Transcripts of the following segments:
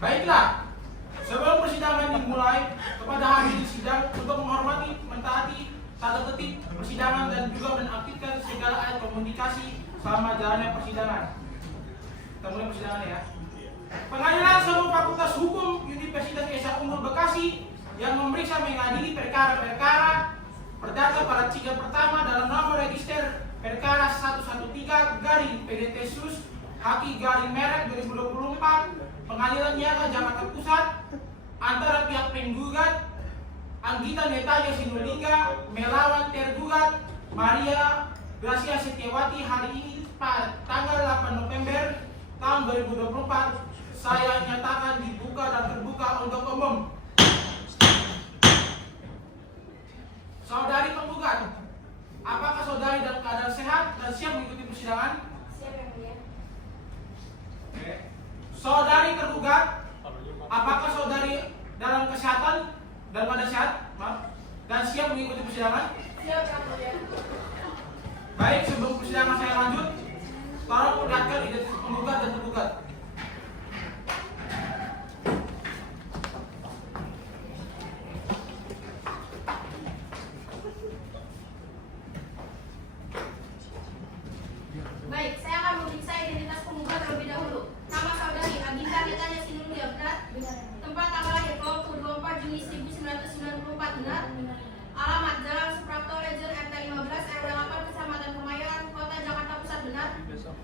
Baiklah, sebelum persidangan dimulai, kepada hadirin sidang untuk menghormati, mentaati tata tertib persidangan dan juga menaktifkan segala alat komunikasi selama jalannya persidangan. Kita mulai persidangan ya. Pengadilan Seluruh Fakultas Hukum Universitas Esa Unggul Bekasi yang memeriksa mengadili perkara-perkara perdata pada sidang pertama dalam nomor register perkara 113/PDT-SUS Haki/Merek 2024 Pengadilan Niaga Jakarta Pusat antara pihak penggugat Anggita Netaya Sinulinga melawan tergugat Maria Gracia Setiawati hari ini pada tanggal 8 November tahun 2024 saya nyatakan dibuka dan terbuka untuk umum. Saudari penggugat, apakah saudari dalam keadaan sehat dan siap mengikuti persidangan? Siap, Yang Mulia. Saudari tergugat, apakah saudari dalam kesehatan dan pada sehat, dan siap mengikuti persidangan? Siap, Yang Mulia. Baik, sebelum persidangan saya lanjut, tolong perlihatkan identitas penggugat dan tergugat. Baik, saya akan memeriksa identitas penggugat terlebih dahulu. Nama saudari Anggita Netaya Sinulinga benar? Benar. Tempat tanggal lahir 24 Juni 1994 benar? Alamat Jalan Suprapto Lejen RT 15 RW 8 Kecamatan Kemayoran Kota Jakarta Pusat benar?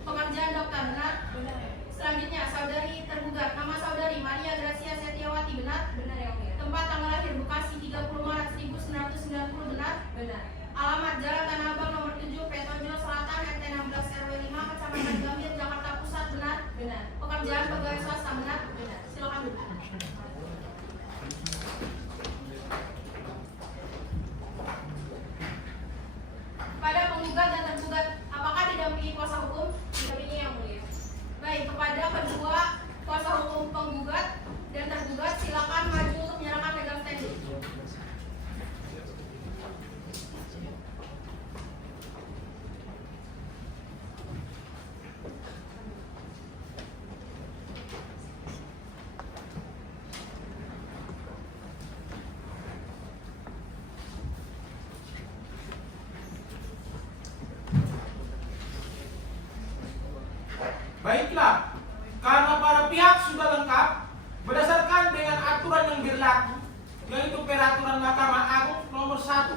Pekerjaan dokter benar? Benar. Selanjutnya saudari tergugat, nama saudari Maria Gracia Setiawati benar? Benar, Yang Mulia. Tempat tanggal lahir Bekasi 30 Maret 1990 benar? Benar. Alamat Jalan Tanah Abang nomor 7 Petonjol Selatan RT 16 RW 5 Kecamatan Gambir Jakarta Pusat benar? Benar. Pekerjaan pegawai swasta benar? Benar. Silakan duduk. Pada penggugat dan tergugat, apakah tidak memiliki kuasa hukum? Tidak memiliki, Yang Mulia. Baik, kepada kedua kuasa hukum penggugat dan tergugat, silakan maju untuk menyerahkan legal standing. Baiklah, karena para pihak sudah lengkap berdasarkan dengan aturan yang berlaku, yaitu Peraturan Mahkamah Agung Nomor 1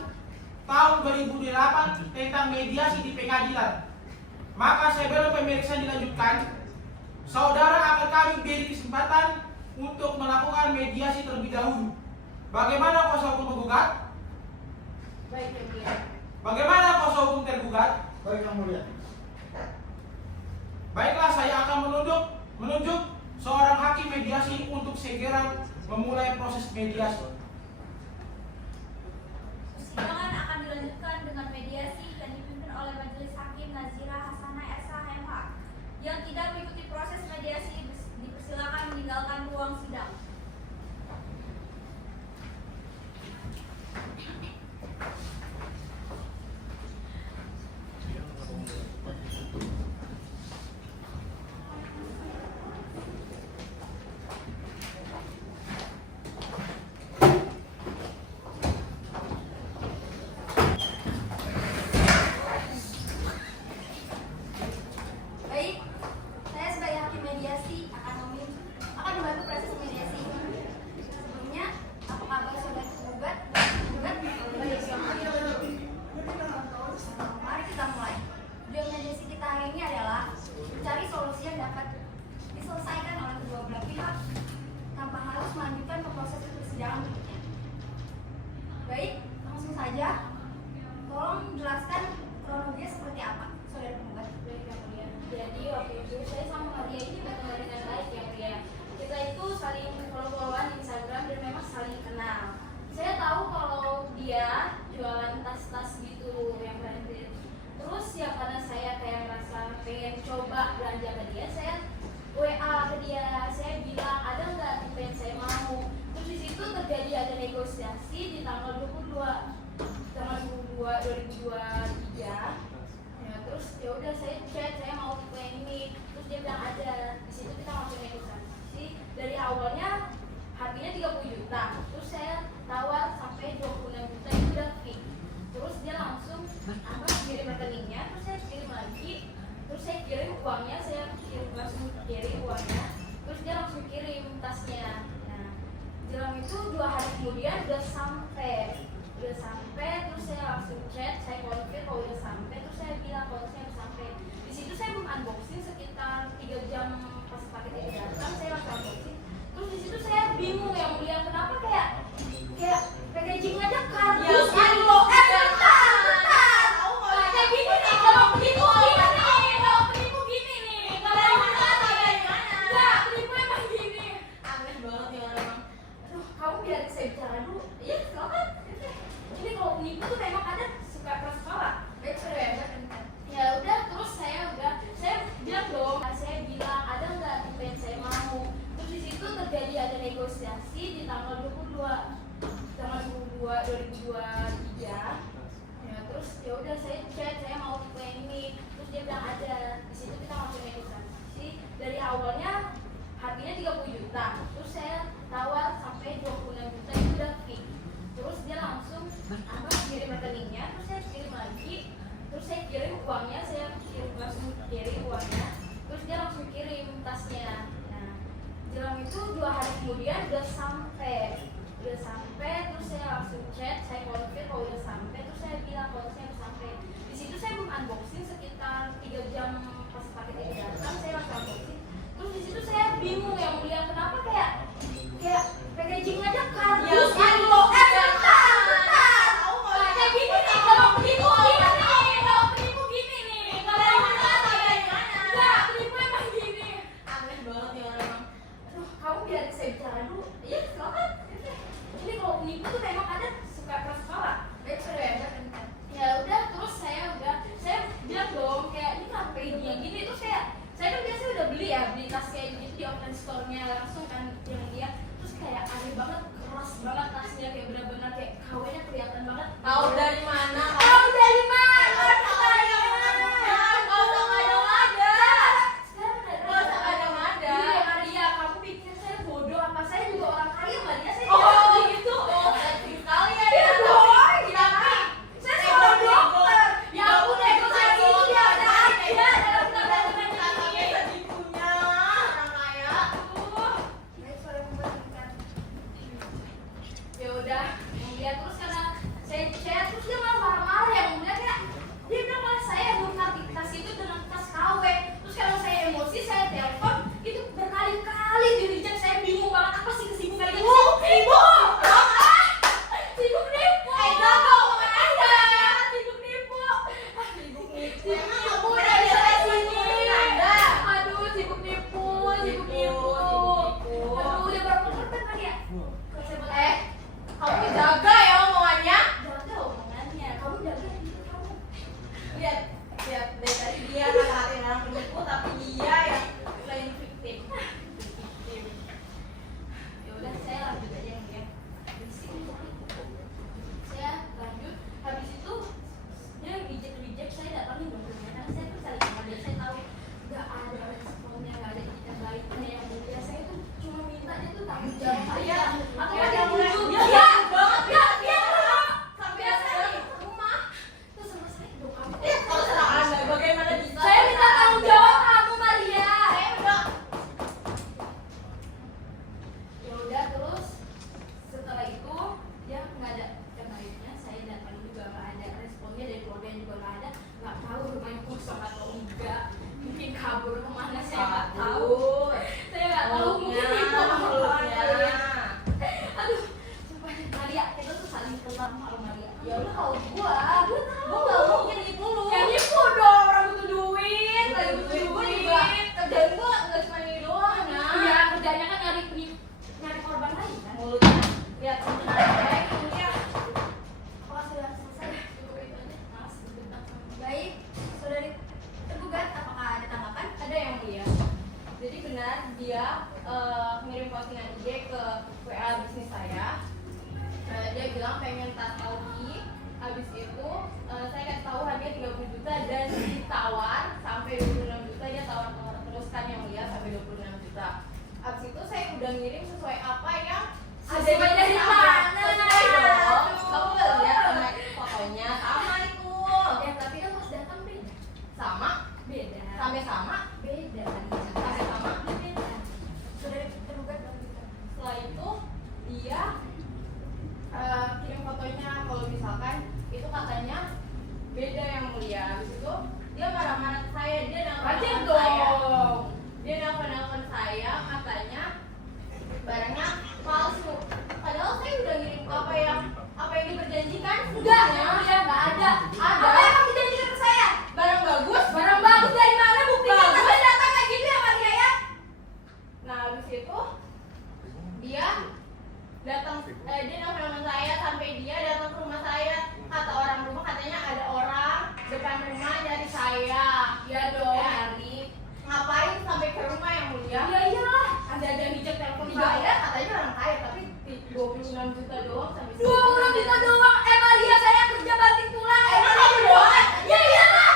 Tahun 2008 tentang mediasi di pengadilan, maka sebelum pemeriksaan dilanjutkan, saudara akan kami beri kesempatan untuk melakukan mediasi terlebih dahulu. Bagaimana kuasa hukum penggugat? Baik, Yang Mulia. Bagaimana kuasa hukum tergugat? Baik, Yang Mulia. Baiklah, saya akan menunjuk seorang hakim mediasi untuk segera memulai proses mediasi. Persidangan akan dilanjutkan dengan mediasi yang dipimpin oleh Majelis Hakim Nazira Hasanah SH MH. Yang tidak mengikuti proses mediasi dipersilakan meninggalkan ruang sidang. Baik, saya sebagai hakim mediasi akan membantu proses mediasi. Sebelumnya, apakah boleh saudara tergugat? Mari kita mulai. Tujuan mediasi kita hari ini adalah mencari solusi yang dapat diselesaikan oleh kedua belah pihak tanpa harus melanjutkan ke proses persidangan berikutnya. Baik, langsung saja. Tolong jelaskan kronologinya seperti apa, saudara penggugat. Baik, Yang Mulia. Jadi waktu itu saya sama Maria ini berteman dengan baik, Yang Mulia. Kita itu saling follow-followan di Instagram dan memang saling kenal. Saya tahu kalau dia jualan tas-tas gitu yang branded. Terus ya karena saya kayak merasa pengen coba belanja ke dia, saya WA ke dia, saya bilang ada nggak tipe yang saya mau. Terus di situ terjadi ada negosiasi di tanggal 2023. Ya, terus ya udah saya chat, saya mau tipe yang ini. Terus dia bilang ada. Di situ kita langsung negosiasi. Dari awalnya kemudian udah sampai terus saya langsung chat, saya konfirm kalau udah sampai, terus saya bilang kalau saya udah sampai. Di situ saya belum unboxing, sekitar 3 jam pas paket itu datang saya langsung unboxing. Terus di situ saya bingung yang mulia, kenapa kayak packaging aja kardus gitu. Kayak gini nih, kalau penipu gini nih, kalau penipu emang gini. Aneh banget ya orang. Aduh, kamu biar saya bicara dulu. Iya, silakan. Ini kalau penipu tuh memang ada suka keras kepala. Ya udah, terus saya bilang dong, saya bilang ada nggak tipe yang saya mau. Terus di situ terjadi ada negosiasi di tanggal 2023. Ya terus ya udah saya chat, saya mau tipe yang ini. Terus dia bilang ada. Di situ kita langsung negosiasi. Dari awalnya harganya 30 juta. Terus saya tawar sampai 26 juta itu udah fix. Terus dia langsung kirim rekeningnya, terus saya kirim lagi. Terus saya kirim uangnya, langsung kirim uangnya. Terus dia langsung kirim tasnya. Nah, jelang itu 2 hari kemudian udah sampai. Terus saya langsung chat, saya konfirm kalau udah sampai. Terus saya bilang kalau saya udah sampai. Di situ saya belum unboxing, sekitar 3 jam pas paket itu datang saya langsung unboxing. Terus di situ saya bingung yang mulia, kenapa kayak packaging aja kardus gitu. Kayak gini nih, kalau penipu gini nih, kalau penipu emang gini. Aneh banget ya orang. Aduh, kamu biar saya bicara dulu. Iya, silakan. Ini kalau penipu tuh memang ada suka keras kepala. Ya udah, terus saya bilang dong kayak ini kenapa kayak gini. Terus saya kan biasa udah beli tas kayak gitu di offline store-nya langsung kan yang dia. Terus kayak aneh banget, keras banget tasnya, kayak benar-benar kayak KW-nya kelihatan banget. Tahu dari mana? Maria, kamu pikir saya bodoh apa? Saya juga orang kaya, Maria. Saya tidak begitu. Iya dong, gila. Saya seorang dokter. Ya ampun, negosiasi itu biasa aja dalam tanda-tanda ini. Ya udah, kemudian terus karena saya chat, terus dia malah marah-marah ya, kemudian kayak dia bilang malah saya nukar tas itu dengan tas KW. Terus kalau saya emosi, saya telepon itu berkali-kali di reject. Saya bingung banget, apa sih kesibukan ini? Sibuk nipu. Sibuk nipu. Emang kamu udah bisa sini? Aduh, sibuk nipu. Aduh, udah berapa korban tadi ya? Kamu jaga ya omongannya. Jaga omongannya, kamu jaga diri kamu. Lihat dari tadi dia ngatain orang penipu, tapi dia yang playing victim. Ya udah, saya lanjut aja yang dia. Saya lanjut. Habis itu dia reject saya datangin dong, karena saya tuh saling kenal dia. Saya tahu nggak ada responnya, nggak ada itikat baiknya yang mulia. Saya tuh cuma minta dia tuh tanggung jawab aja. Akhirnya dia mulai muncul. dia Sampai saya ke rumah. Terus sama saya dong kamu. Kalau salah Anda, bagaimana bisa? Saya minta tanggung jawab kamu, Maria. Ya udah, terus setelah itu dia nggak ada baiknya. Saya datang juga nggak ada responnya, dari keluarga juga nggak ada. Nggak tahu rumahnya kosong atau enggak, mungkin kabur kemana saya nggak tahu. Saya nggak tahu, mungkin ibu mulutnya. Aduh, sumpah Maria, kita tuh saling kenal sama Maria. Ya udah kalau gua tahu. nggak mungkin nipu lu. Ya nipu dong, orang butuh duit, lagi butuh Gua duit. juga kerjaan gua nggak cuma ini doang ya. Iya, kerjanya kan nyari korban lain kan. Mulutnya lihat sebenarnya. Kalau sudah selesai, cukup itu aja. Malas berdebat sama. Baik, saudari tergugat, apakah ada tanggapan? Ada yang mulia. Jadi benar dia ngirim postingan IG ke WA bisnis saya. Dia bilang pengen tato lagi. Habis itu saya kasih tahu harganya 30 juta dan ditawar sampai 26 juta. Dia tawar teruskan yang mulia sampai 26 juta. Habis itu saya udah ngirim sesuai apa yang ada Sesuai dari mana? Sesuai dong. Kamu nggak lihat sama fotonya sama itu. Ya, tapi kan pas datang beda. Sama Beda. sampai sama Beda tadi. sampai sama. Beda. Saudari tergugat lanjutkan. Setelah itu dia barangnya palsu. Padahal saya udah ngirim apa yang diperjanjikan. Enggak, yang mulia nggak ada. Ada. Apa yang kamu janjikan ke saya? Barang bagus. Barang bagus dari mana? Buktinya saya datang kayak gitu ya Maria ya. Nah habis itu dia datang, dia nelfon saya sampai dia datang ke rumah saya. Kata orang rumah katanya ada orang depan rumah dari saya. Ya dong. Ari, ngapain sampai ke rumah yang mulia? Ya iyalah, ada hijab telepon saya, katanya orang kaya tapi 26 juta doang sampai 26 juta doang. Maria saya kerja banting tulang. Kamu doang? Ya iyalah.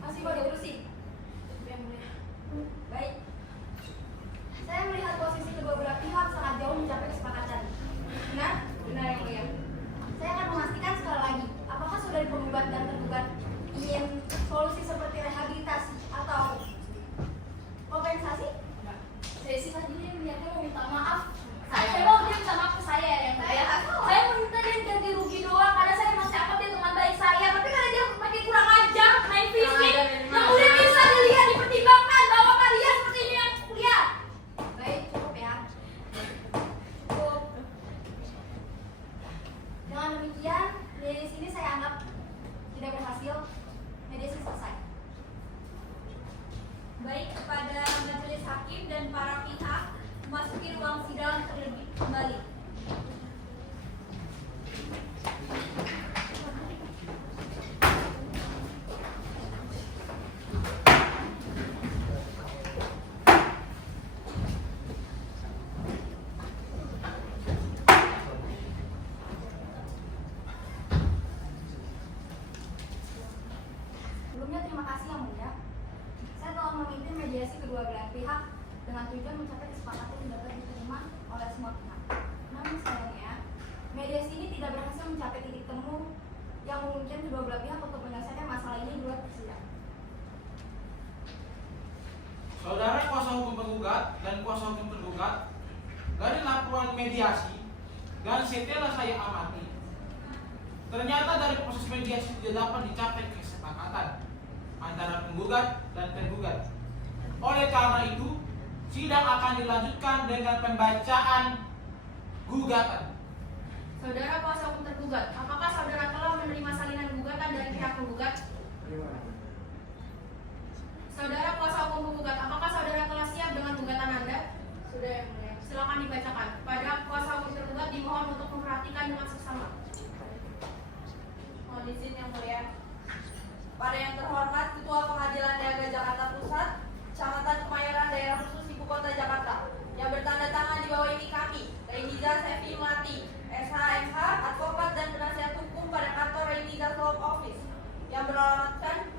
Masih mau diurusin? Yang mulia. Baik. Saya melihat posisi kedua belah pihak sangat jauh mencapai kesepakatan. Benar? Benar yang mulia. Saya akan memastikan sekali lagi, apakah saudari penggugat dan tergugat ingin solusi seperti rehabilitasi atau kompensasi? Saya sih tadi niatnya mau minta maaf. Saya mau dia minta maaf ke saya yang mulia. Saya minta dia ganti rugi doang karena saya masih anggap dia teman baik saya, tapi karena dia makin kurang ajar, main fisik. Yang mulia bisa dilihat, dipertimbangkan bahwa Maria seperti ini yang mulia. Baik, cukup ya. Cukup. Dengan demikian, dari sini saya anggap tidak berhasil. Mediasi selesai. Baik, kepada majelis hakim dan para pihak memasuki ruang sidang terlebih kembali. Sebelumnya terima kasih yang mulia. Saya telah memimpin mediasi kedua belah pihak dengan tujuan mencapai kesepakatan yang dapat diterima oleh semua pihak. Namun sayangnya, mediasi ini tidak berhasil mencapai titik temu yang memungkinkan kedua belah pihak untuk menyelesaikan masalah ini di luar persidangan. Saudara kuasa hukum penggugat dan kuasa hukum tergugat, dari laporan mediasi dan setelah saya amati, ternyata dari proses mediasi tidak dapat dicapai kesepakatan antara penggugat dan tergugat. Oleh karena itu, sidang akan dilanjutkan dengan pembacaan gugatan. Saudara kuasa hukum tergugat, apakah saudara telah menerima salinan gugatan dari pihak penggugat? Saudara kuasa hukum penggugat, apakah saudara telah siap dengan gugatan Anda? Sudah yang mulia. Silakan dibacakan. Pada kuasa hukum tergugat dimohon untuk memperhatikan dengan seksama. Mohon izin yang mulia. Pada yang terhormat Ketua Pengadilan Niaga Jakarta Pusat, Kecamatan Kemayoran, Daerah Khusus Ibu Kota Jakarta, yang bertanda tangan di bawah ini kami, Reinizal Sefi Melati, SH, advokat dan penasihat hukum pada kantor Reinizal Law Office, yang beralamatkan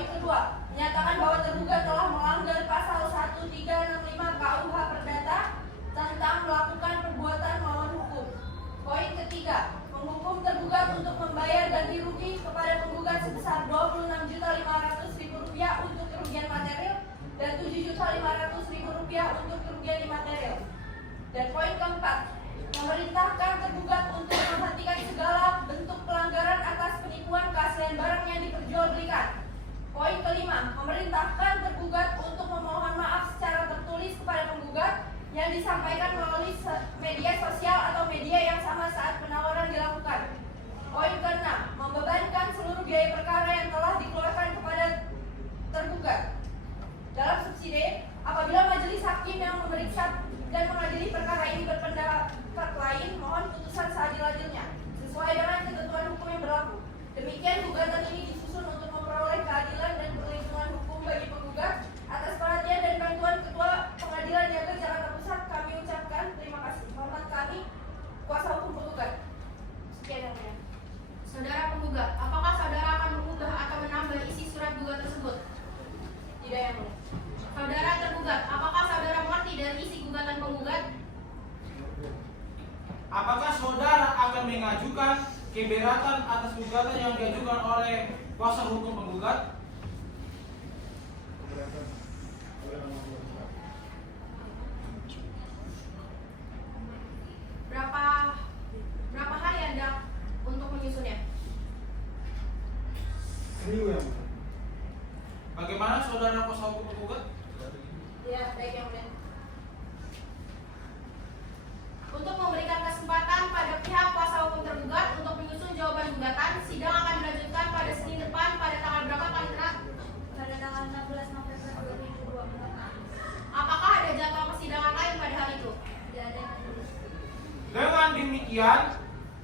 Poin kedua, menyatakan bahwa tergugat telah melanggar pasal 1365 KUH Perdata tentang melakukan perbuatan melawan hukum. Poin ketiga, menghukum tergugat untuk membayar ganti rugi kepada penggugat sebesar Rp26.500.000 untuk kerugian material dan Rp7.500.000 untuk kerugian imaterial. Dan poin keempat, memerintahkan tergugat untuk menghentikan segala bentuk pelanggaran atas penipuan keaslian barang yang diperjualbelikan. Poin kelima, memerintahkan tergugat untuk memohon maaf secara tertulis kepada penggugat yang disampaikan melalui media sosial atau media yang sama saat penawaran dilakukan. Poin keenam, membebankan seluruh biaya perkara yang telah dikeluarkan kepada tergugat. Dalam subsidi, apabila majelis hakim yang memeriksa dan mengadili perkara ini berpendapat lain, mohon putusan seadil-adilnya sesuai dengan ketentuan hukum yang berlaku. Demikian gugatan ini disusun untuk memperoleh keadilan dan perlindungan hukum bagi penggugat. Atas perhatian dan bantuan Ketua Pengadilan Negeri Jakarta Pusat, kami ucapkan terima kasih. Hormat kami, kuasa hukum penggugat. Sekian yang mulia. Saudara penggugat, apakah saudara akan mengubah atau menambah isi surat gugatan tersebut? Tidak yang mulia. Saudara tergugat, apakah saudara mengerti dari isi gugatan penggugat? Apakah saudara akan mengajukan keberatan atas gugatan yang diajukan oleh kuasa hukum penggugat? Berapa hari Anda untuk menyusunnya? Bagaimana saudara kuasa hukum penggugat? Ya, baik yang mulia. Untuk memberikan kesempatan pada pihak kuasa hukum tergugat untuk menyusun jawaban gugatan, sidang akan dilanjutkan pada Senin depan pada tanggal berapa paling telat? Pada tanggal 16 November 2024. Apakah ada jadwal persidangan lain pada hari itu? Tidak ada yang menulis. Dengan demikian,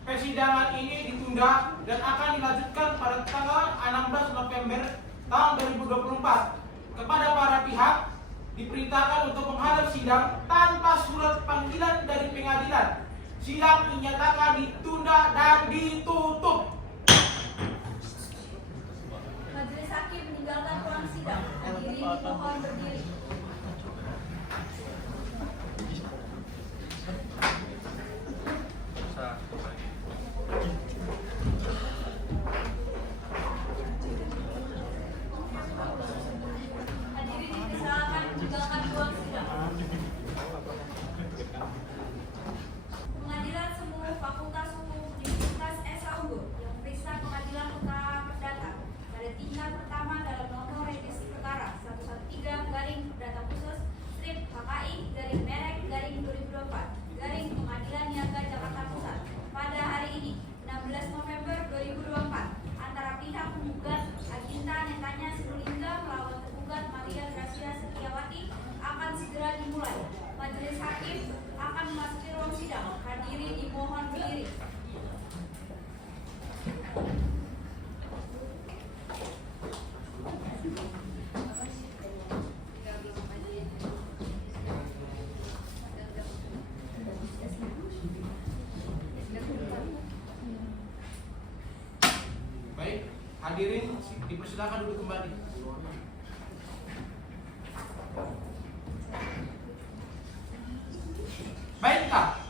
persidangan ini ditunda dan akan dilanjutkan pada tanggal 16 November tahun 2024. Kepada para pihak diperintahkan untuk menghadap sidang tanpa surat panggilan dari pengadilan. Sidang dinyatakan ditunda dan ditutup. Majelis hakim meninggalkan ruang sidang. Hadirin dimohon berdiri. Hadirin dipersilakan meninggalkan ruang sidang. Pengadilan Semu Fakultas Hukum Universitas Esa Unggul yang memeriksa pengadilan perkara perdata pada tingkat pertama dalam nomor registrasi perkara 113 garing perdata khusus strip HKI garing merek garing 2024 garing Pengadilan Niaga Jakarta Pusat pada hari ini 16 November 2024 antara pihak penggugat Aginta Netanya Sinulinga melawan tergugat Maria Gracia Setiawati akan segera dimulai. Majelis hakim akan memasuki ruang sidang. Hadirin dimohon berdiri. Baik, hadirin dipersilakan duduk kembali. Baiklah,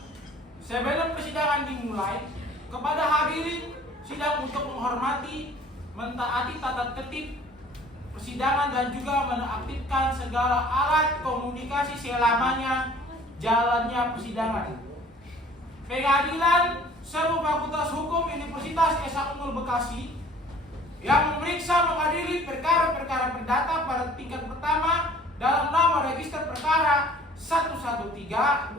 sebelum persidangan dimulai, kepada hadirin sidang untuk menghormati, mentaati tata tertib persidangan dan juga menaktifkan segala alat komunikasi selamanya jalannya persidangan. Pengadilan Semu Fakultas Hukum Universitas Esa Unggul Bekasi yang memeriksa mengadili perkara-perkara perdata pada tingkat pertama dalam nomor register perkara 113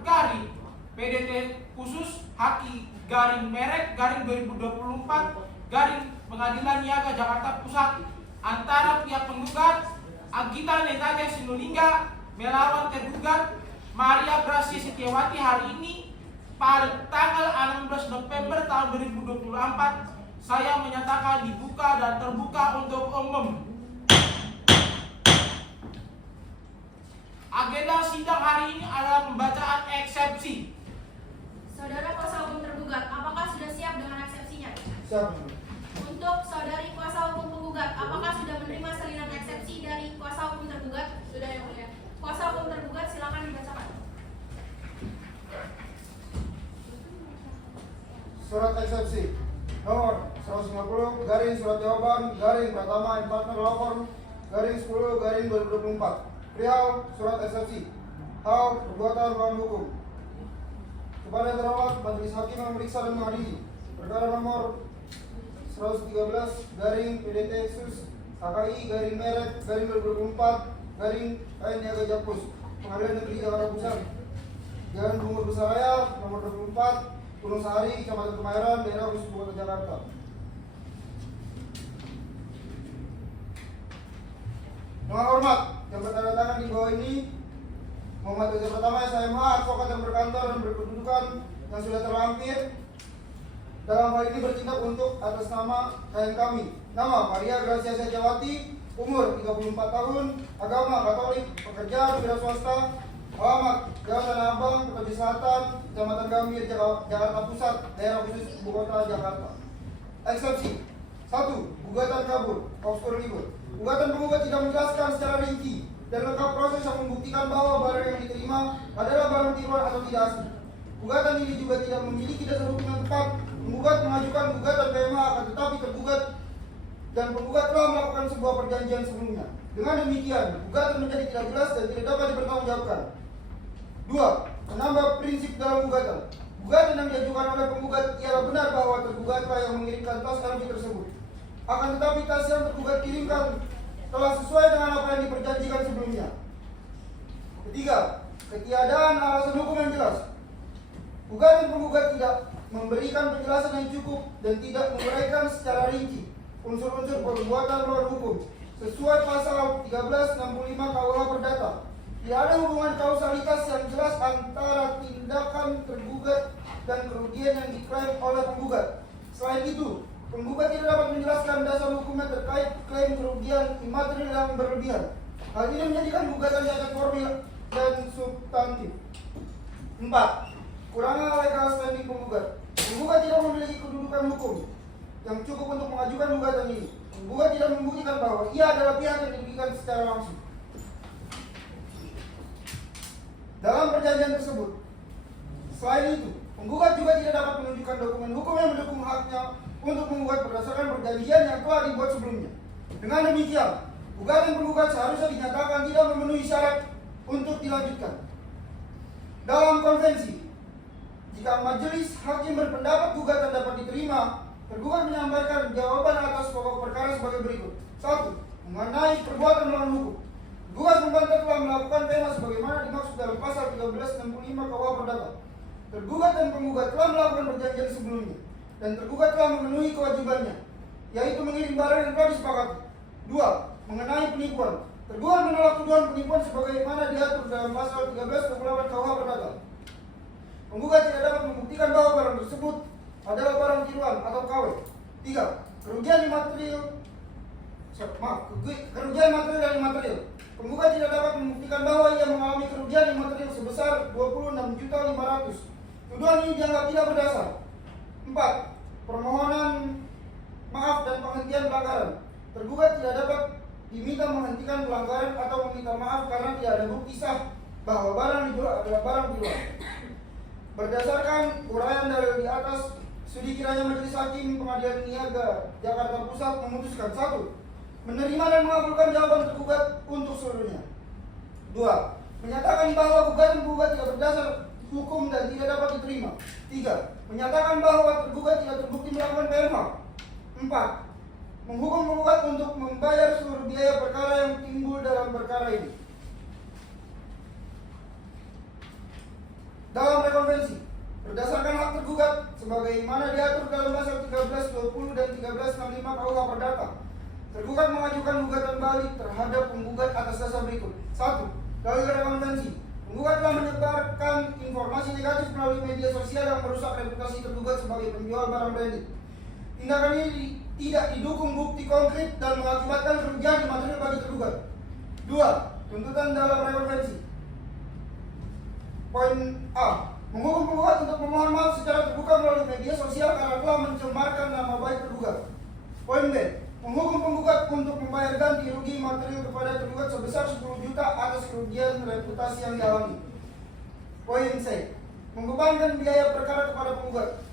garing PDT khusus Haki garing merek garing 2024 garing Pengadilan Niaga Jakarta Pusat antara pihak penggugat Aginta Netanya Sinulinga melawan tergugat Maria Gracia Setiawati hari ini pada tanggal 16 November tahun 2024 saya menyatakan dibuka dan terbuka untuk umum. Agenda sidang hari ini adalah pembacaan eksepsi. Saudara kuasa hukum tergugat, apakah sudah siap dengan eksepsinya? Siap. Untuk saudari kuasa hukum penggugat, tergugat, apakah sudah menerima salinan eksepsi dari kuasa hukum tergugat? Sudah, Yang Mulia. Kuasa hukum tergugat silakan dibacakan. Surat eksepsi nomor 150 garing surat jawaban garing Pratama and Partner Law Firm garing 10 garing 2024 perihal surat eksepsi hal perbuatan melawan hukum. Kepada yang terhormat Majelis Hakim yang memeriksa dan mengadili perkara nomor 113 garing PDT Sus HKI garing Merek garing 2024 garing KN Niaga Jakpus Pengadilan Negeri Jakarta Pusat Jalan Bungur Besaraya nomor 24 Gunung Sahari, Kecamatan Kemayoran, daerah khusus Ibu Kota Jakarta. Dengan hormat yang bertanda tangan di bawah ini, Muhammad Rizal Pratama SMH, advokat yang berkantor dan berkedudukan yang sudah terlampir dalam hal ini bertindak untuk atas nama klien kami. Nama Maria Gracia Sejawati, umur 34 tahun, agama Katolik, pekerjaan wira swasta, alamat Jalan Tanah Abang, Kota Selatan, Kecamatan Gambir, Jakarta Pusat, daerah khusus Ibu Kota Jakarta. Eksepsi 1. Gugatan kabur, obskur libur. Gugatan penggugat tidak menjelaskan secara rinci dan lengkap proses yang membuktikan bahwa barang yang diterima adalah barang tiruan atau tidak asli. Gugatan ini juga tidak memiliki dasar hukum yang tepat. Penggugat mengajukan gugatan PMA akan tetapi tergugat dan penggugat telah melakukan sebuah perjanjian sebelumnya. Dengan demikian, gugatan menjadi tidak jelas dan tidak dapat dipertanggungjawabkan. 2. Menambah prinsip dalam gugatan. Gugatan yang diajukan oleh penggugat ialah benar bahwa tergugatlah yang mengirimkan tas LV tersebut. Akan tetapi tas yang tergugat kirimkan telah sesuai dengan apa yang diperjanjikan sebelumnya. 3. Ketiadaan alasan hukum yang jelas. Gugatan penggugat tidak memberikan penjelasan yang cukup dan tidak menguraikan secara rinci unsur-unsur perbuatan melawan hukum sesuai pasal 1365 KUH Perdata. Tidak ada hubungan kausalitas yang jelas antara tindakan tergugat dan kerugian yang diklaim oleh penggugat. Selain itu, penggugat tidak dapat menjelaskan dasar hukumnya terkait klaim kerugian imaterial yang berlebihan. Hal ini menjadikan gugatan cacat formil dan substantif. 4. Kurangnya legal standing penggugat. Penggugat tidak memiliki kedudukan hukum yang cukup untuk mengajukan gugatan ini. Penggugat tidak membuktikan bahwa ia adalah pihak yang dirugikan secara langsung. Dalam perjanjian tersebut, selain itu, penggugat juga tidak dapat menunjukkan dokumen hukum yang mendukung haknya untuk menggugat berdasarkan perjanjian yang telah dibuat sebelumnya. Dengan demikian, gugatan penggugat seharusnya dinyatakan tidak memenuhi syarat untuk dilanjutkan. Dalam konvensi, jika majelis hakim berpendapat gugatan dapat diterima, tergugat menyampaikan jawaban atas pokok perkara sebagai berikut. 1. Mengenai perbuatan melawan hukum. Tergugat membantah telah melakukan PMA sebagaimana dimaksud dalam pasal 1365 KUH Perdata. Tergugat dan penggugat telah melakukan perjanjian sebelumnya dan tergugat telah memenuhi kewajibannya, yaitu mengirim barang yang telah disepakati. 2. Mengenai penipuan. Tergugat menolak tuduhan penipuan sebagaimana diatur dalam pasal 1328 KUH Perdata. Penggugat tidak dapat membuktikan bahwa barang tersebut adalah barang tiruan atau KW. 3. Kerugian material dan imaterial. Penggugat tidak dapat membuktikan bahwa ia mengalami kerugian imaterial sebesar 26.500.000. Tuduhan ini dianggap tidak berdasar. 4. Permohonan maaf dan penghentian pelanggaran. Tergugat tidak dapat diminta menghentikan pelanggaran atau meminta maaf karena tidak ada bukti sah bahwa barang dijual adalah barang tiruan. Berdasarkan uraian dalil di atas, studi kiranya Majelis Hakim Pengadilan Niaga Jakarta Pusat memutuskan: 1. Menerima dan mengabulkan jawaban tergugat untuk seluruhnya. 2. Menyatakan bahwa gugatan penggugat tidak berdasar hukum dan tidak dapat diterima. 3. Menyatakan bahwa tergugat tidak terbukti melakukan PMA. 4. Menghukum penggugat untuk membayar seluruh biaya perkara yang timbul dalam perkara ini. Dalam rekonvensi, berdasarkan hak tergugat sebagaimana diatur dalam pasal 1320 dan 1365 KUH Perdata, tergugat mengajukan gugatan balik terhadap penggugat atas dasar berikut. 1. Dalil rekonvensi. Penggugat telah menyebarkan informasi negatif melalui media sosial yang merusak reputasi tergugat sebagai penjual barang branded. Tindakan ini tidak didukung bukti konkret dan mengakibatkan kerugian material bagi tergugat. 2. Tuntutan dalam rekonvensi. Poin A. Menghukum penggugat untuk memohon maaf secara terbuka melalui media sosial karena telah mencemarkan nama baik tergugat. Poin B. Menghukum penggugat untuk membayar ganti rugi material kepada tergugat sebesar 10 juta atas kerugian reputasi yang dialami. Poin C. Membebankan biaya perkara kepada penggugat.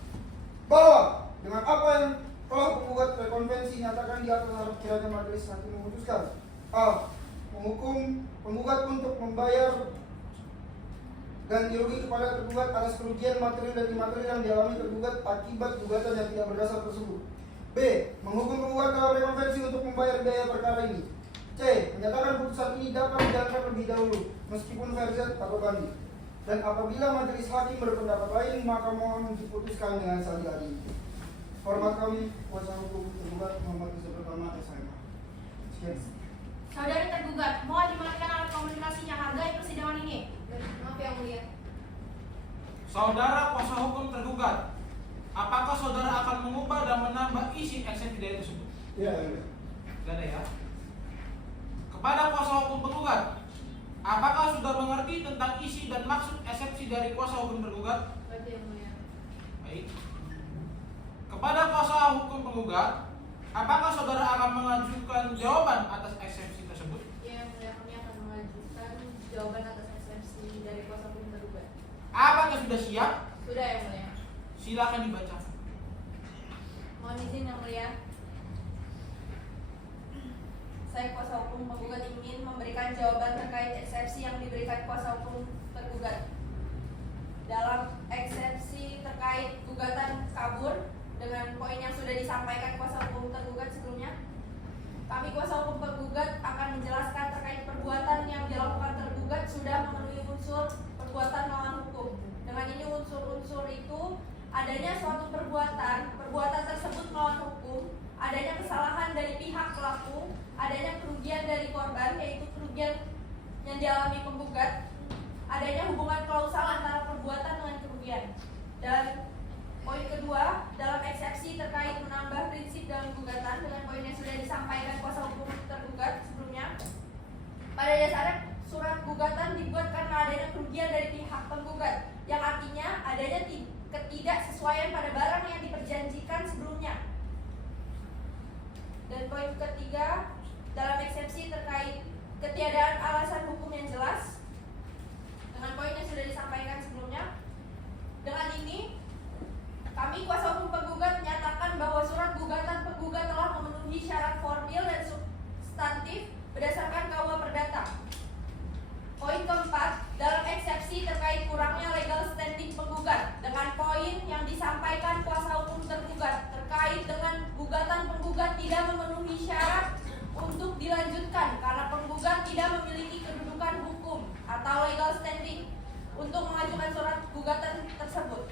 Bahwa dengan apa yang telah penggugat rekonvensi nyatakan di atas harap kiranya majelis hakim memutuskan: A. Menghukum penggugat untuk membayar ganti rugi kepada tergugat atas kerugian material dan imaterial yang dialami tergugat akibat gugatan yang tidak berdasar tersebut. B. Menghukum penggugat dalam rekonvensi untuk membayar biaya perkara ini. C. Menyatakan putusan ini dapat dijalankan lebih dahulu meskipun versi atau banding. Dan apabila majelis hakim berpendapat lain, maka mohon diputuskan dengan seadil-adilnya. Hormat kami, kuasa hukum tergugat Muhammad Rizal Pertama SHM. Sekian. Saudari tergugat, mohon dimatikan alat komunikasinya. Hargai persidangan ini. Maaf yang mulia. Saudara kuasa hukum tergugat, apakah saudara akan mengubah dan menambah isi eksepsi dari tersebut? Ya. Gak ada ya? Kepada kuasa hukum tergugat, apakah sudah mengerti tentang isi dan maksud eksepsi dari kuasa hukum tergugat? Berarti yang mulia. Baik. Kepada kuasa hukum penggugat, apakah saudara akan mengajukan jawaban atas eksepsi tersebut? Ya, yang mulia, kami akan mengajukan jawaban atas eksepsi dari kuasa hukum tergugat. Apakah sudah siap? Sudah yang mulia. Silakan dibaca. Mohon izin yang mulia. Saya kuasa hukum penggugat ingin memberikan jawaban terkait eksepsi yang diberikan kuasa hukum tergugat. Dalam eksepsi terkait gugatan kabur dengan poin yang sudah disampaikan kuasa hukum tergugat sebelumnya, kami kuasa hukum penggugat akan menjelaskan terkait perbuatan yang dilakukan tergugat sudah memenuhi unsur perbuatan melawan hukum. Dengan ini unsur-unsur itu adanya suatu perbuatan tersebut melawan hukum, adanya kesalahan dari pihak pelaku, adanya kerugian dari korban, yaitu kerugian yang dialami penggugat, adanya hubungan kausal antara perbuatan dengan kerugian. Dan poin kedua, dalam eksepsi terkait menambah prinsip dalam gugatan dengan poin yang sudah disampaikan kuasa hukum tergugat sebelumnya, pada dasarnya surat gugatan dibuat karena adanya kerugian dari pihak penggugat, yang artinya adanya ketidaksesuaian pada barang yang diperjanjikan sebelumnya. Dan poin ketiga, dalam eksepsi terkait ketiadaan alasan hukum yang jelas, dengan poin yang sudah disampaikan sebelumnya. Dengan ini, kami kuasa hukum penggugat menyatakan bahwa surat gugatan penggugat telah memenuhi syarat formil dan substantif berdasarkan KUH Perdata. Poin keempat, dalam eksepsi terkait kurangnya legal standing penggugat, dengan poin yang disampaikan kuasa hukum tergugat terkait dengan gugatan penggugat tidak memenuhi syarat untuk dilanjutkan karena penggugat tidak memiliki kedudukan hukum atau legal standing untuk mengajukan surat gugatan tersebut.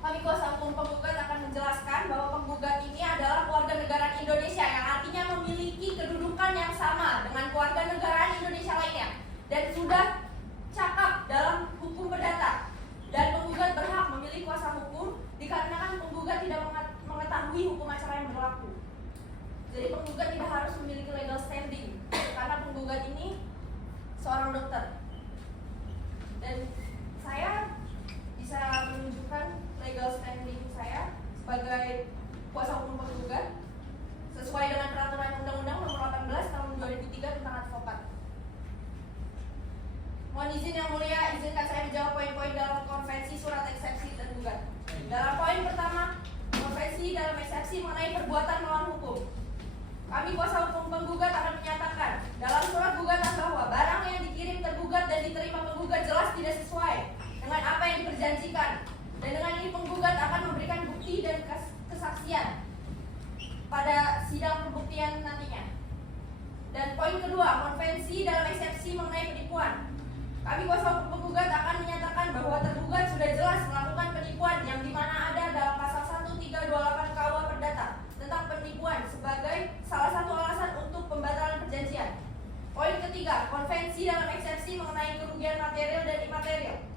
Kami kuasa hukum penggugat akan menjelaskan bahwa penggugat ini adalah warga negara Indonesia yang artinya memiliki kedudukan yang sama dengan warga negara Indonesia lainnya dan sudah cakap dalam hukum perdata, dan penggugat berhak memilih kuasa hukum dikarenakan penggugat tidak mengetahui hukum acara yang berlaku. Jadi penggugat tidak harus memiliki legal standing karena penggugat ini seorang dokter. Dan saya bisa menunjukkan legal standing saya sebagai kuasa hukum penggugat sesuai dengan peraturan Undang-Undang Nomor 18 Tahun 2003 tentang advokat. Mohon izin yang mulia, izinkan saya menjawab poin-poin dalam konvensi surat eksepsi tergugat. Dalam poin pertama, konvensi dalam eksepsi mengenai perbuatan melawan hukum. Kami kuasa hukum penggugat akan menyatakan dalam surat gugatan bahwa barang yang dikirim tergugat dan diterima penggugat jelas tidak sesuai dengan apa yang diperjanjikan. Dan dengan ini penggugat akan memberikan bukti dan kesaksian pada sidang pembuktian nantinya. Dan poin kedua, konvensi dalam eksepsi mengenai penipuan. Kami kuasa hukum penggugat akan menyatakan bahwa tergugat sudah jelas melakukan penipuan yang dimana ada dalam pasal 1328 KUH Perdata tentang penipuan sebagai salah satu alasan untuk pembatalan perjanjian. Poin ketiga, konvensi dalam eksepsi mengenai kerugian material dan imaterial.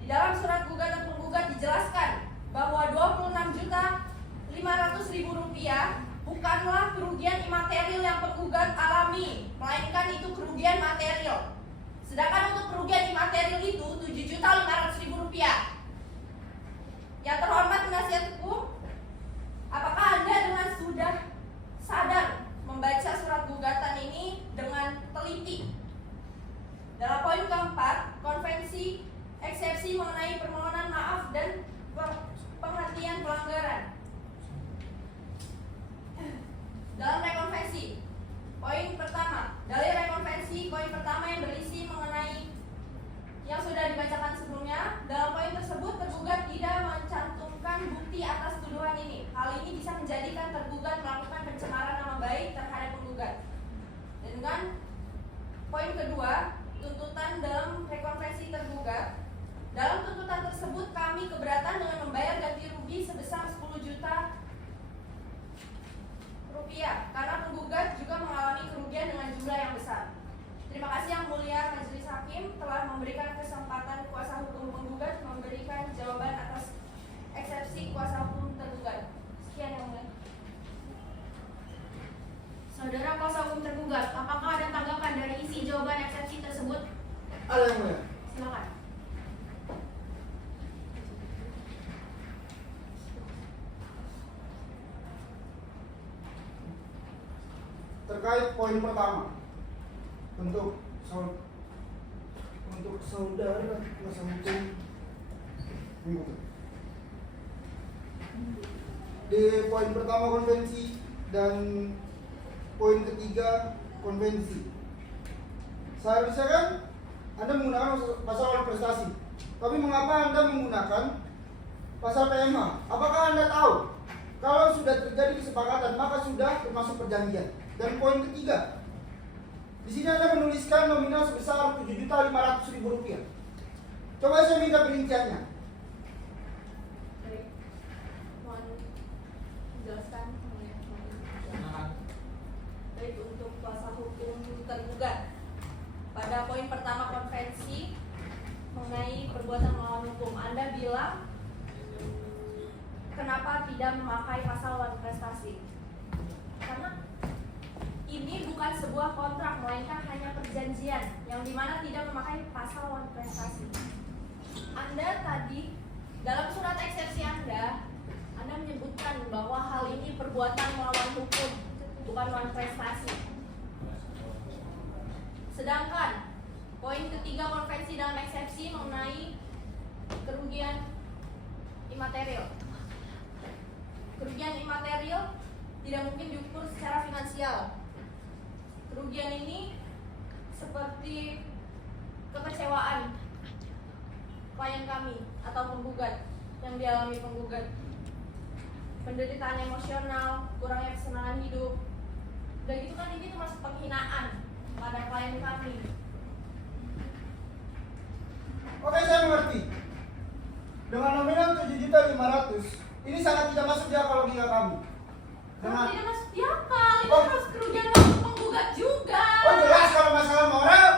Di dalam surat gugatan penggugat dijelaskan bahwa Rp26.500.000 bukanlah kerugian imaterial yang penggugat alami, melainkan itu kerugian material. Sedangkan untuk kerugian imaterial itu Rp7.500.000. Yang terhormat penasihat hukum, apakah Anda dengan sudah sadar membaca surat gugatan ini dengan teliti? Dalam poin keempat, konvensi eksepsi mengenai permohonan maaf dan penghentian pelanggaran. Dalam rekonvensi, poin pertama, dalil rekonvensi, poin pertama yang berisi mengenai yang sudah dibacakan sebelumnya. Dalam poin tersebut, tergugat tidak mencantumkan bukti atas tuduhan ini. Hal ini bisa menjadikan tergugat melakukan pencemaran nama baik terhadap penggugat. Dan dengan poin kedua, tuntutan dalam rekonvensi tergugat. Dalam tuntutan tersebut, kami keberatan dengan membayar ganti rugi sebesar 10 juta rupiah karena penggugat juga mengalami kerugian dengan jumlah yang besar. Terima kasih Yang Mulia Majelis Hakim telah memberikan kesempatan kuasa hukum penggugat memberikan jawaban atas eksepsi kuasa hukum tergugat. Sekian Yang Mulia. Saudara kuasa hukum tergugat, apakah ada tanggapan dari isi jawaban eksepsi tersebut? Ada Yang Mulia. Silakan. Terkait poin pertama, untuk saudara kuasa hukum penggugat. Di poin pertama konvensi dan poin ketiga konvensi, seharusnya kan Anda menggunakan pasal prestasi, tapi mengapa Anda menggunakan pasal PMA? Apakah Anda tahu kalau sudah terjadi kesepakatan maka sudah termasuk perjanjian? Dan poin ketiga, di sini Anda menuliskan nominal sebesar Rp7.500.000. Coba saya minta perinciannya. Baik, mohon jelaskan. Baik, untuk kuasa hukum tergugat, pada poin pertama konvensi mengenai perbuatan melawan hukum, Anda bilang kenapa tidak memakai pasal wan prestasi? Karena ini bukan sebuah kontrak, melainkan hanya perjanjian yang dimana tidak memakai pasal wan prestasi. Anda tadi dalam surat eksepsi Anda menyebutkan bahwa hal ini perbuatan melawan hukum, bukan wan prestasi. Sedangkan poin ketiga konvensi dalam eksepsi mengenai kerugian imaterial. Kerugian imaterial tidak mungkin diukur secara finansial. Kerugian ini seperti kekecewaan klien kami atau penggugat yang dialami penggugat, penderitaan emosional, kurangnya kesenangan hidup. Udah gitu kan ini termasuk penghinaan pada klien kami. Oke, saya mengerti. Dengan nominal Rp7.500.000, ini sangat tidak masuk di akal logika kami. Kalau tidak masuk di akal, itu Oh. terus kerugian waktu penggugat juga. Oh jelas, kalau masalah moral,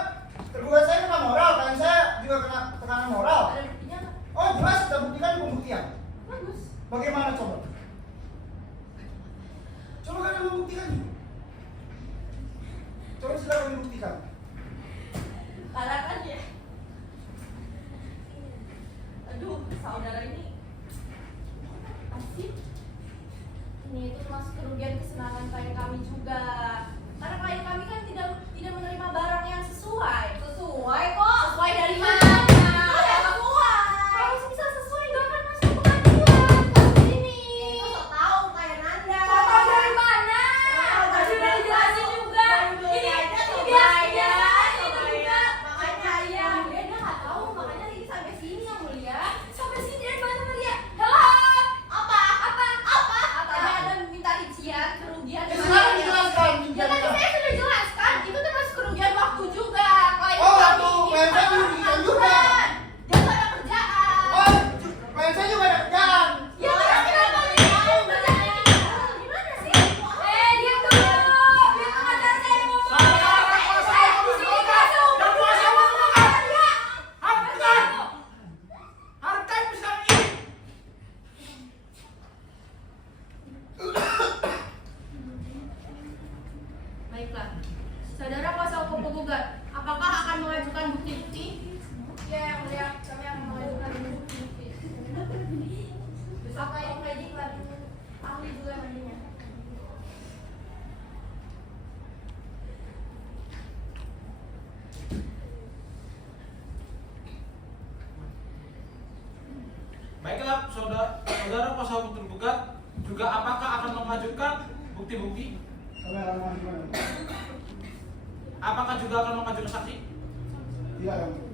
tergugat saya kena moral, klien saya juga kena tekanan moral. Ada buktinya nggak? Oh jelas, kita buktikan di pembuktian. Bagus. Bagaimana coba? Coba kan membuktikan. Coba silakan dibuktikan. Katakan ya. Aduh, saudara ini pasti ini itu termasuk kerugian kesenangan klien kami juga. Karena klien kami kan tidak menerima barang yang sesuai. Sesuai kok. Sesuai dari mana? Sesuai. Kalau bisa sesuai nggak akan masuk ke pengadilan. Kasus ini. Itu so tahu klien Anda. So tahu dari mana? Tadi udah dijelasin juga. Ini biasa juga. Makanya Iya, dia nggak tahu, makanya ini sampai sini yang mulia. Sampai sini dari mana Maria? Halo. Apa? Tadi ada minta rincian kerugian. Ya, silakan dijelaskan, Ya tadi saya sudah jelaskan, itu termasuk kerugian waktu juga. Klien Oh, kami waktu. ini Klien saya bukan dirugikan juga. pengangguran. Dia nggak ada kerjaan. Oh, klien saya juga ada kerjaan. Ya orang kenapa dia tahu kerjaannya gimana sih? Diam dulu. Biar pengacara saya ngomong. Saya di sini kasih Hargai persidangan ini. Baiklah. Saudara kuasa hukum penggugat, apakah akan mengajukan mengajukan bukti-bukti? Ya, yang mulia, kami akan mengajukan bukti-bukti. Apa yang diajukan ahli juga nantinya. Baiklah, saudara kuasa hukum tergugat juga apakah akan mengajukan bukti-bukti? Kami akan mengajukan. Apakah juga akan mengajukan saksi? Tidak, Yang Mulia.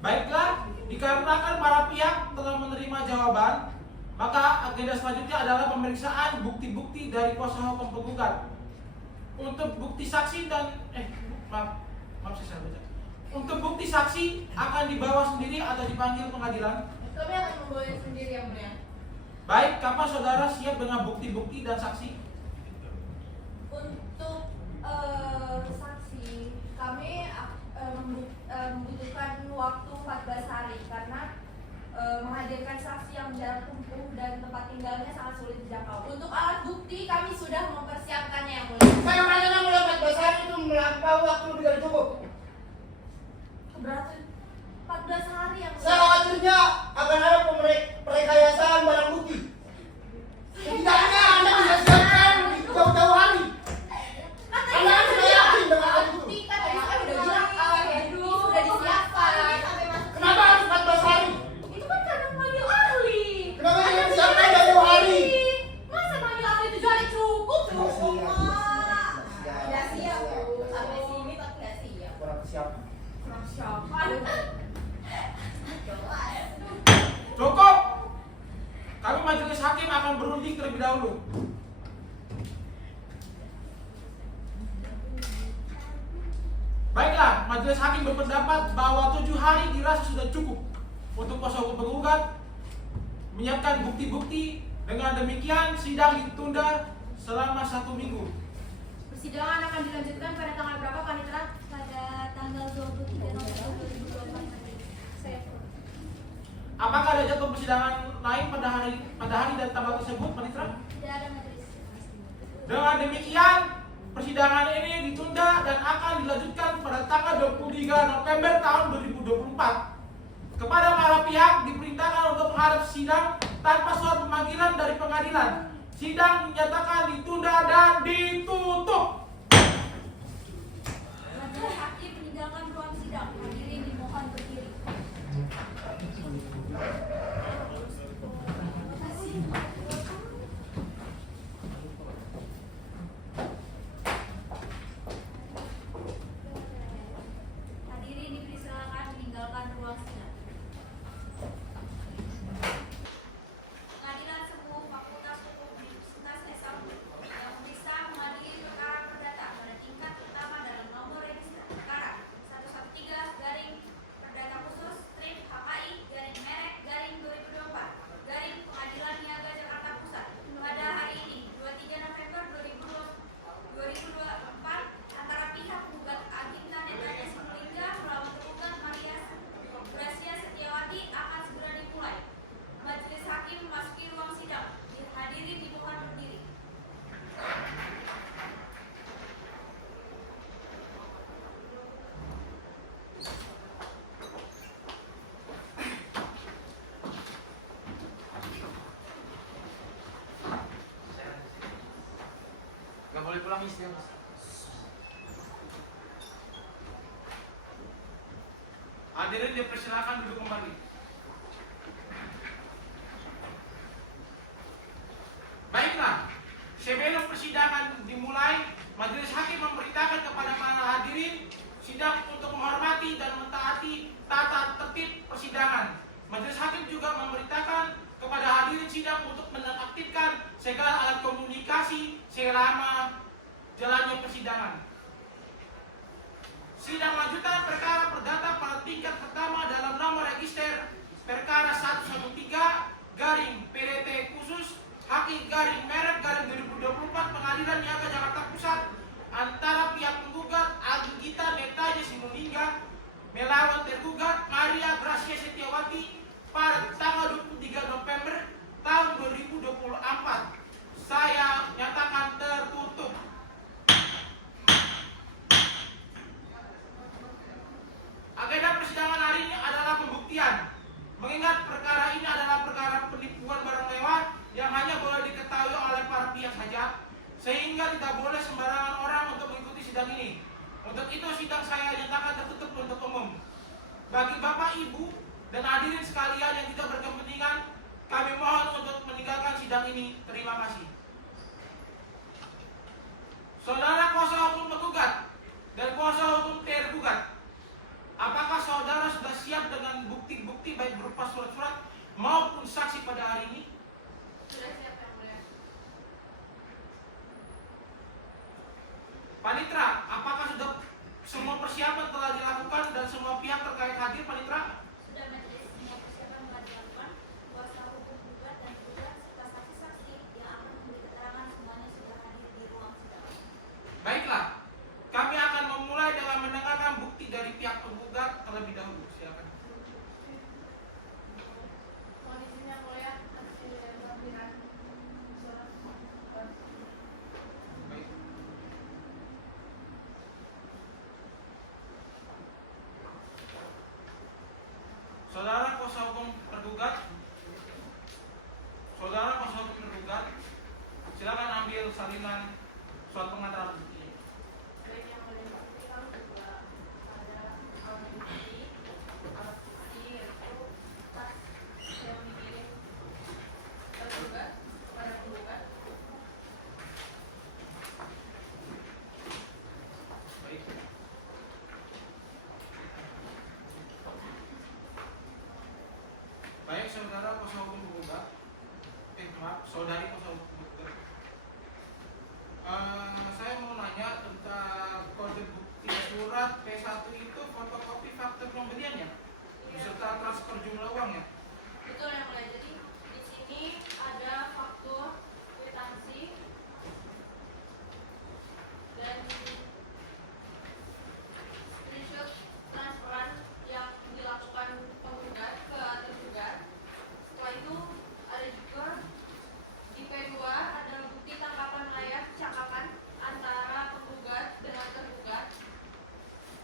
Baiklah, dikarenakan para pihak telah menerima jawaban, maka agenda selanjutnya adalah pemeriksaan bukti-bukti dari kuasa hukum penggugat. Untuk bukti saksi dan maaf saya salah baca. Untuk bukti saksi akan dibawa sendiri atau dipanggil pengadilan. Kami akan membawanya sendiri yang mulia. Baik, kapan saudara siap dengan bukti-bukti dan saksi? Untuk saksi, kami membutuhkan waktu 14 hari karena menghadirkan saksi yang jarak tempuh dan tempat tinggalnya sangat sulit dijangkau. Untuk alat bukti kami sudah mempersiapkannya yang mulia. Saya katakan mulai 14 hari itu melampaui waktu lebih dari cukup. Berarti 14 hari yang Saya khawatirnya akan ada perekayasaan barang bukti. Setidaknya Anda bisa siapkan jauh-jauh hari. Anda kan sudah yakin dengan hal itu. bukti kan tadi saya udah bilang dulu sudah disiapkan. Kenapa harus 14 hari? Itu kan karena panggil ahli. Kenapa tidak disiapkan jauh hari? Masa panggil ahli 7 hari cukup? Cukup, Mak. Tidak siap, Bu. Sampai sini tapi tidak siap. Kurang kesiapan. Persiapan. Cukup! Kami majelis hakim akan berunding terlebih dahulu. Baiklah, majelis hakim berpendapat bahwa 7 hari dirasa sudah cukup untuk kuasa hukum penggugat menyiapkan bukti-bukti. Dengan demikian, sidang ditunda selama 1 minggu. Persidangan akan dilanjutkan pada tanggal berapa, Panitera? Pada tanggal 23 November 2024 nanti. Saya Apakah ada jadwal persidangan lain pada hari dan tanggal tersebut, Panitera? tidak ada majelis. Dengan demikian, persidangan ini ditunda dan akan dilanjutkan pada tanggal 23 November tahun 2024. Kepada para pihak diperintahkan untuk menghadap sidang tanpa surat pemanggilan dari pengadilan. Sidang dinyatakan ditunda dan ditutup. Majelis hakim meninggalkan ruang sidang. Hadirin dimohon berdiri. Hadirin dipersilakan meninggalkan ruang sidang. Pengadilan Semu Fakultas Hukum Universitas SAU yang memeriksa mengadili perkara perdata pada tingkat pertama dalam nomor register perkara 113 garing perdata khusus strip HKI garing merek garing 2024 garing Pengadilan Niaga Jakarta Pusat pada hari ini 23 November 2024 antara pihak penggugat Aginta Netanya Sinulinga melawan tergugat Maria Gracia Setiawati akan segera dimulai. Majelis hakim memasuki ruang sidang. Hadirin dimohon berdiri. Gak boleh pulang istri, Mas. Hadirin dipersilakan duduk kembali. Baiklah, sebelum persidangan dimulai, majelis hakim memberitakan kepada para hadirin sidang untuk menghormati dan mentaati tata tertib persidangan. Majelis hakim juga memberitakan kepada hadirin sidang untuk menonaktifkan segala alat komunikasi selama jalannya persidangan. Sidang lanjutan perkara perdata pada tingkat pertama dalam nomor register perkara 113 garing PDT khusus HKI garing merek garing 2024 Pengadilan Niaga Jakarta Pusat antara pihak penggugat Aginta Netanya Sinulinga melawan tergugat Maria Gracia Setiawati pada tanggal 23 November tahun 2024. Saya nyatakan tertutup. sehingga tidak boleh sembarangan orang untuk mengikuti sidang ini. Untuk itu sidang saya nyatakan tertutup untuk umum. Bagi Bapak, Ibu, dan hadirin sekalian yang tidak berkepentingan, kami mohon untuk meninggalkan sidang ini. Terima kasih. Saudara kuasa hukum penggugat dan kuasa hukum tergugat, apakah saudara sudah siap dengan bukti-bukti baik berupa surat-surat maupun saksi pada hari ini? Sudah siap, Yang Mulia. Panitra, apakah sudah semua persiapan telah dilakukan dan semua pihak terkait hadir, Panitra? Sudah majelis, semua persiapan telah dilakukan. Kuasa hukum gugat dan gugat serta saksi-saksi yang akan memberi keterangan semuanya sudah hadir di ruang sidang. Baiklah, kami akan memulai dengan mendengarkan bukti dari pihak penggugat terlebih dahulu. Silakan. Mohon izin Yang Mulia atas kehadiran surat. Baik. Saudara kuasa hukum tergugat, silakan ambil salinan surat pengantar bukti. Baik, Yang Mulia. Kita juga ada alat bukti yaitu tas yang dikirim tergugat kepada penggugat. Baik. Baik, saudara kuasa hukum penggugat. Saudari kuasa hukum penggugat. Saya mau nanya tentang kode bukti surat P1 itu fotokopi fakta pembeliannya beserta transfer jumlah uangnya. Betul, Yang Mulia. Jadi di sini ada faktur, kwitansi, dan screenshot transferan yang dilakukan penggugat ke tergugat. Setelah itu ada juga di P2 ada bukti tangkapan layar cakapan antara penggugat dengan tergugat,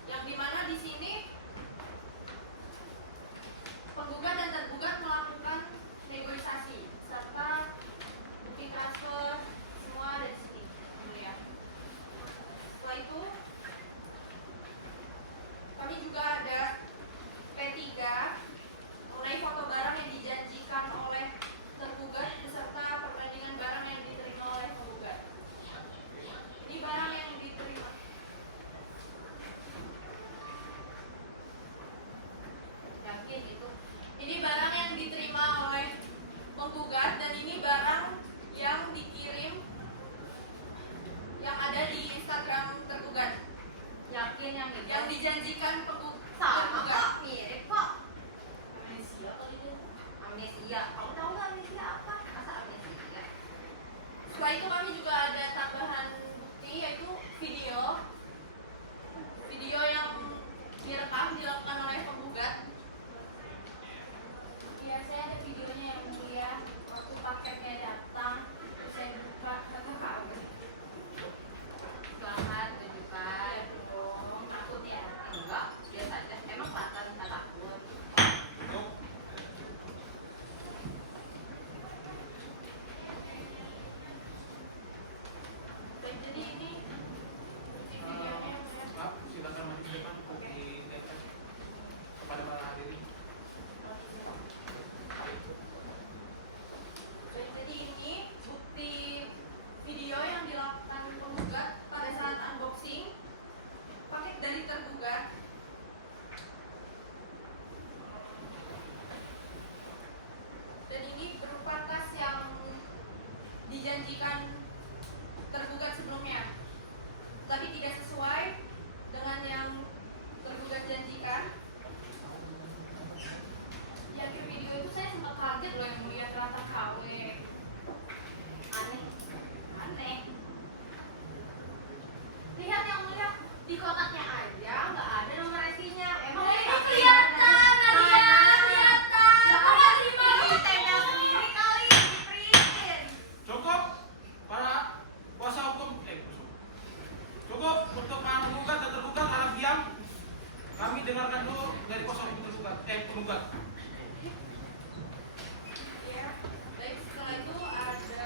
yang dimana di sini penggugat dan tergugat melakukan negosiasi serta bukti transfer semua ada di sini. Ya. Setelah itu kami juga ada P3 mengenai foto barang yang dijanjikan oleh tergugat beserta perbandingan barang yang diterima oleh penggugat. Ini barang yang diterima. Yakin itu? Ini barang yang diterima oleh penggugat dan ini barang yang dikirim yang ada di Instagram tergugat. Yakin yang itu? Yang dijanjikan Sama tergugat. kok, mirip kok. Amnesia kali dia. Amnesia. Kamu tahu nggak amnesia apa? Masa amnesia? Setelah itu kami juga ada tambahan bukti yaitu video yang direkam dilakukan oleh penggugat. Iya, saya ada videonya yang mulia. Waktu paketnya datang, terus saya buka, kata kau. Selamat tunjukkan dong. Takut ya? Enggak, biasa aja. Emang kelihatan nggak takut. Dan jadi ini bukti videonya. Maaf, silakan maju ke depan untuk dinaikkan kepada para hadirin. Dan jadi ini bukti video yang dilakukan penggugat pada saat unboxing paket dari tergugat. Dan ini berupa tas yang dijanjikan tergugat sebelumnya, tapi tidak sesuai dengan yang tergugat janjikan. Di akhir video itu saya sempat kaget loh yang mulia ternyata KW. Aneh. Aneh. Lihat yang mulia, di kotaknya aja nggak ada nomor resinya. Emang kelihatan, kelihatan. Nggak terima ditempel sendiri kali, di print. Cukup para kuasa hukum. Cukup untuk para penggugat dan tergugat harap diam. Kami dengarkan dulu dari kuasa hukum penggugat. Ya, baik, setelah itu ada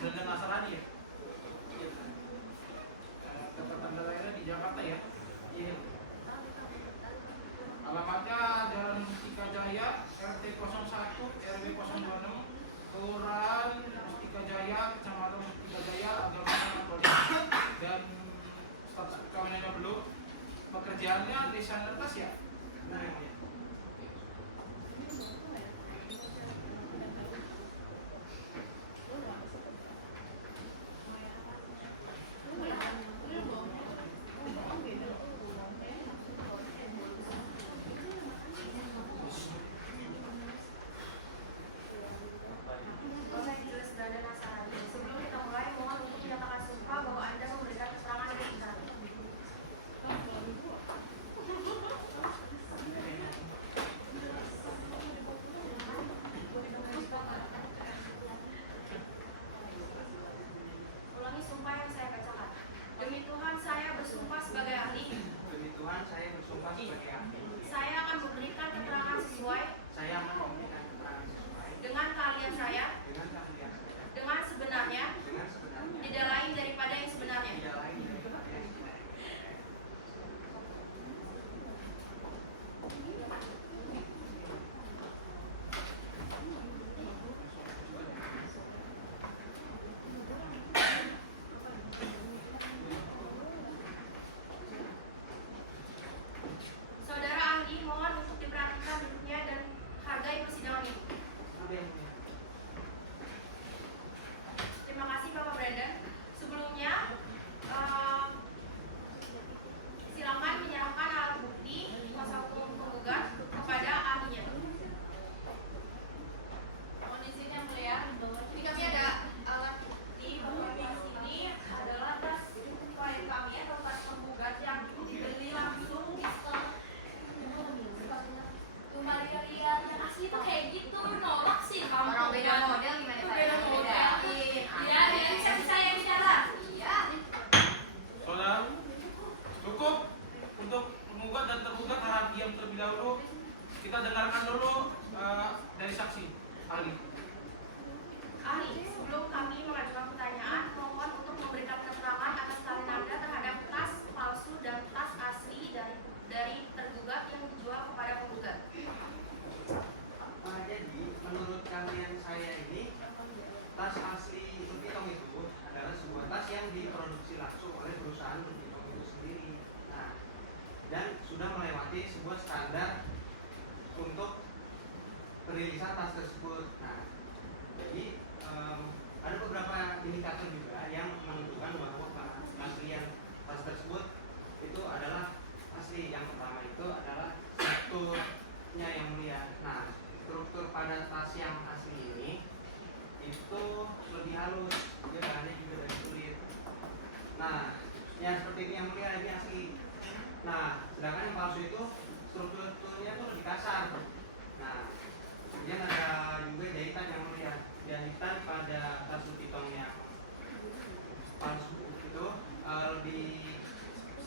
Belanda Nasrani ya. Tempat tanda lahirnya di Jakarta ya. Iya. Alamatnya Jalan Mustika Jaya, RT 01, RW 026, Kelurahan Mustika Jaya, Kecamatan Mustika Jaya, agamanya Katolik, dan status perkawinannya belum. Pekerjaannya desainer tas ya. Nah, ini. Proses jelas Belanda Nasrani. Sebelum kita mulai, mohon untuk menyatakan sumpah bahwa Anda memberikan keterangan yang benar. Ulangi sumpah yang saya bacakan. Demi Tuhan, saya bersumpah sebagai ahli. Demi Tuhan, saya bersumpah sebagai ahli. Saya akan memberikan keterangan sesuai Saya akan memberikan keterangan sesuai dengan keahlian saya, dengan keahlian saya, dengan sebenarnya, dengan sebenarnya, tidak lain daripada yang sebenarnya. tidak lain daripada yang sebenarnya. Saudara ahli, mohon untuk diperhatikan duduknya dan hargai persidangan ini. Apa yang mulia? Terima kasih Bapak Brandon. Sebelumnya, silakan menyerahkan alat bukti kuasa hukum penggugat kepada ahlinya. Mohon izin yang mulia, ini kami ada alat bukti bahwa di sini adalah tas klien kami atau tas penggugat yang dibeli langsung di store. Tuh Maria lihat yang asli tuh kayak gitu, nolak sih kamu. Orang beda model gimana Itu saya? beda model. Iya, bisa saya bicara. Iya. Saudara, cukup untuk penggugat dan tergugat harap diam terlebih dahulu. Kita dengarkan dulu dari saksi ahli. Ahli, sebelum kami mengajukan pertanyaan, mohon untuk memberikan keterangan atas klien Anda terhadap tas palsu dan tas asli dari tergugat yang dijual kepada penggugat. Jadi menurut kalian saya ini tas asli Lupitong itu adalah sebuah tas yang diproduksi langsung oleh perusahaan Lupitong itu sendiri. Nah, dan sudah melewati sebuah standar untuk perilisan tas tersebut. Nah, jadi ada beberapa indikator juga yang menunjukkan bahwa aslian tas tersebut itu adalah asli. Yang pertama itu adalah strukturnya yang mulia. Nah, struktur pada tas yang asli ini itu lebih halus, dia bahannya juga dari kulit. Nah, yang seperti ini yang mulia ini asli. Nah, sedangkan yang palsu itu strukturnya tuh lebih kasar. Nah, kemudian ada juga jahitan yang mulia. Jahitan pada tas Lupitong yang palsu itu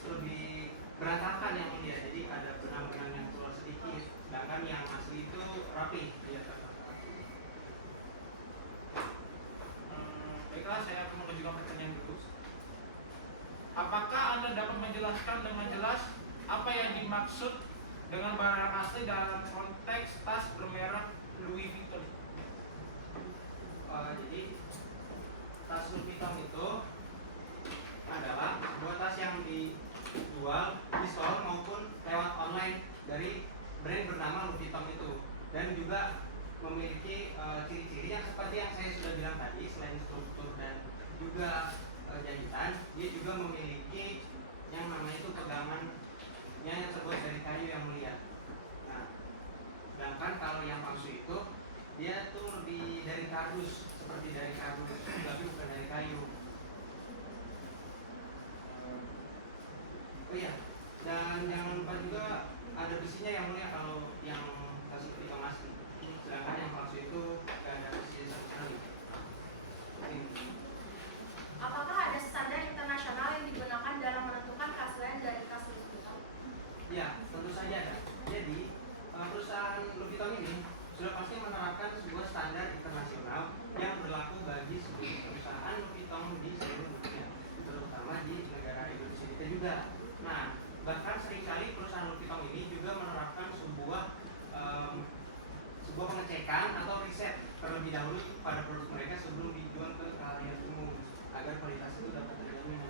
lebih berantakan yang mulia. Jadi ada benang-benang yang keluar sedikit. Sedangkan yang asli itu rapi. Dia Baiklah, saya akan mengajukan pertanyaan dulu. Apakah Anda dapat menjelaskan dengan jelas apa yang dimaksud dengan barang asli dalam konteks tas bermerek Louis Vuitton? Jadi tas Louis Vuitton itu adalah sebuah tas yang dijual di store maupun lewat online dari brand bernama Louis Vuitton itu, dan juga memiliki ciri-ciri yang seperti yang saya sudah bilang tadi. Selain struktur dan juga jahitan, dia juga memiliki yang namanya itu pegangannya yang terbuat dari kayu yang mulia. Nah, sedangkan kalau yang palsu itu dia tuh lebih dari kardus, seperti dari kardus, tapi bukan dari kayu. Oh iya, dan jangan lupa juga ada besinya yang mulia kalau yang tas itu asli. Sedangkan yang palsu itu gak ada besi sama sekali. Apakah ada standar internasional yang digunakan dalam menentukan keaslian dari tas Louis Vuitton? Ya, tentu saja ada. Jadi perusahaan Louis Vuitton ini sudah pasti menerapkan sebuah standar internasional yang berlaku bagi seluruh perusahaan juga. Nah, bahkan seringkali perusahaan Lupitong ini juga menerapkan sebuah pengecekan atau riset terlebih dahulu pada produk mereka sebelum dijual ke khalayak umum agar kualitas itu dapat terjamin.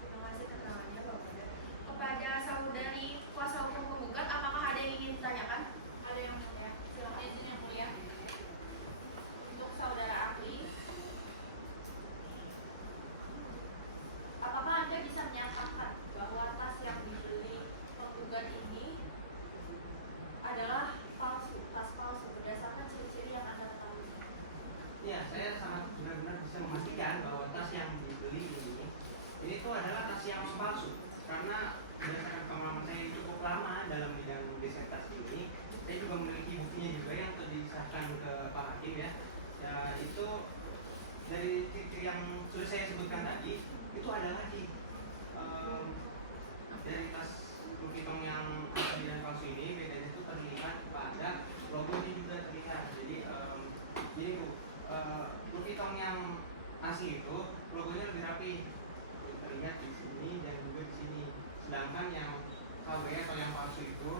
Terima kasih keterangannya Bapak. Kepada saudari kuasa hukum penggugat, apakah ada yang ingin ditanyakan? Ada yang mulia, silakan izin yang mulia. Untuk saudara ahli, apakah Anda bisa menyatakan bahwa tas yang dibeli penggugat ini adalah palsu, tas palsu berdasarkan ciri-ciri yang Anda ketahui? Ya, saya sangat benar-benar bisa memastikan bahwa tas yang dibeli ini tuh adalah tas yang palsu. Karena berdasarkan pengalaman saya yang cukup lama dalam bidang disertasi ini, saya juga memiliki buktinya juga yang telah disahkan ke Pak Hakim ya. Ya itu dari ciri yang sudah saya sebutkan tadi, itu ada lagi dari tas Lupitong yang asli dan palsu ini bedanya itu terlihat pada logonya juga terlihat. Jadi Bu, Lupitong yang asli itu logonya lebih rapi, terlihat di sini dan juga di sini. Sedangkan yang KW atau yang palsu itu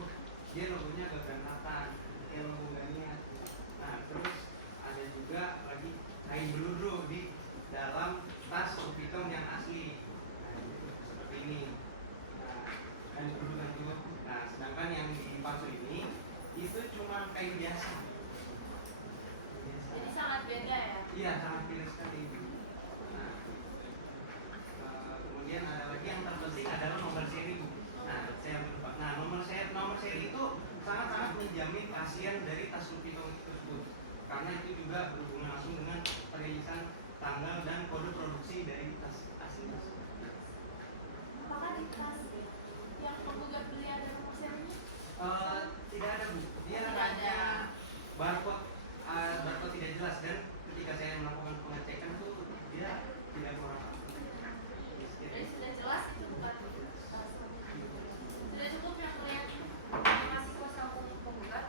dia logonya agak berantakan, kayak logo Garnier. Nah terus ada juga lagi kain beludru di dalam tas Lupitong yang asli. Nah, seperti ini. Nah, kain beludru kan itu. Nah sedangkan yang di palsu ini itu cuma kain biasa. Jadi sangat beda ya? Iya, sangat beda sekali. Nah, kemudian ada lagi yang terpenting adalah nomor seri, Bu. Nah, saya lupa. Nah, nomor seri itu sangat-sangat menjamin keaslian dari tas Lupitong tersebut. Karena itu juga berhubungan langsung dengan perilisan tanggal dan kode produksi dari tas asli tersebut. Apakah di tas yang penggugat beli ada nomor serinya? Tidak ada, Bu. Dia Tidak hanya ada. barcode tidak jelas, dan ketika saya melakukan pengecekan itu dia tidak kurang. Jadi sudah jelas itu bukan tas. Sudah cukup yang mulia. Terima kasih kuasa hukum penggugat.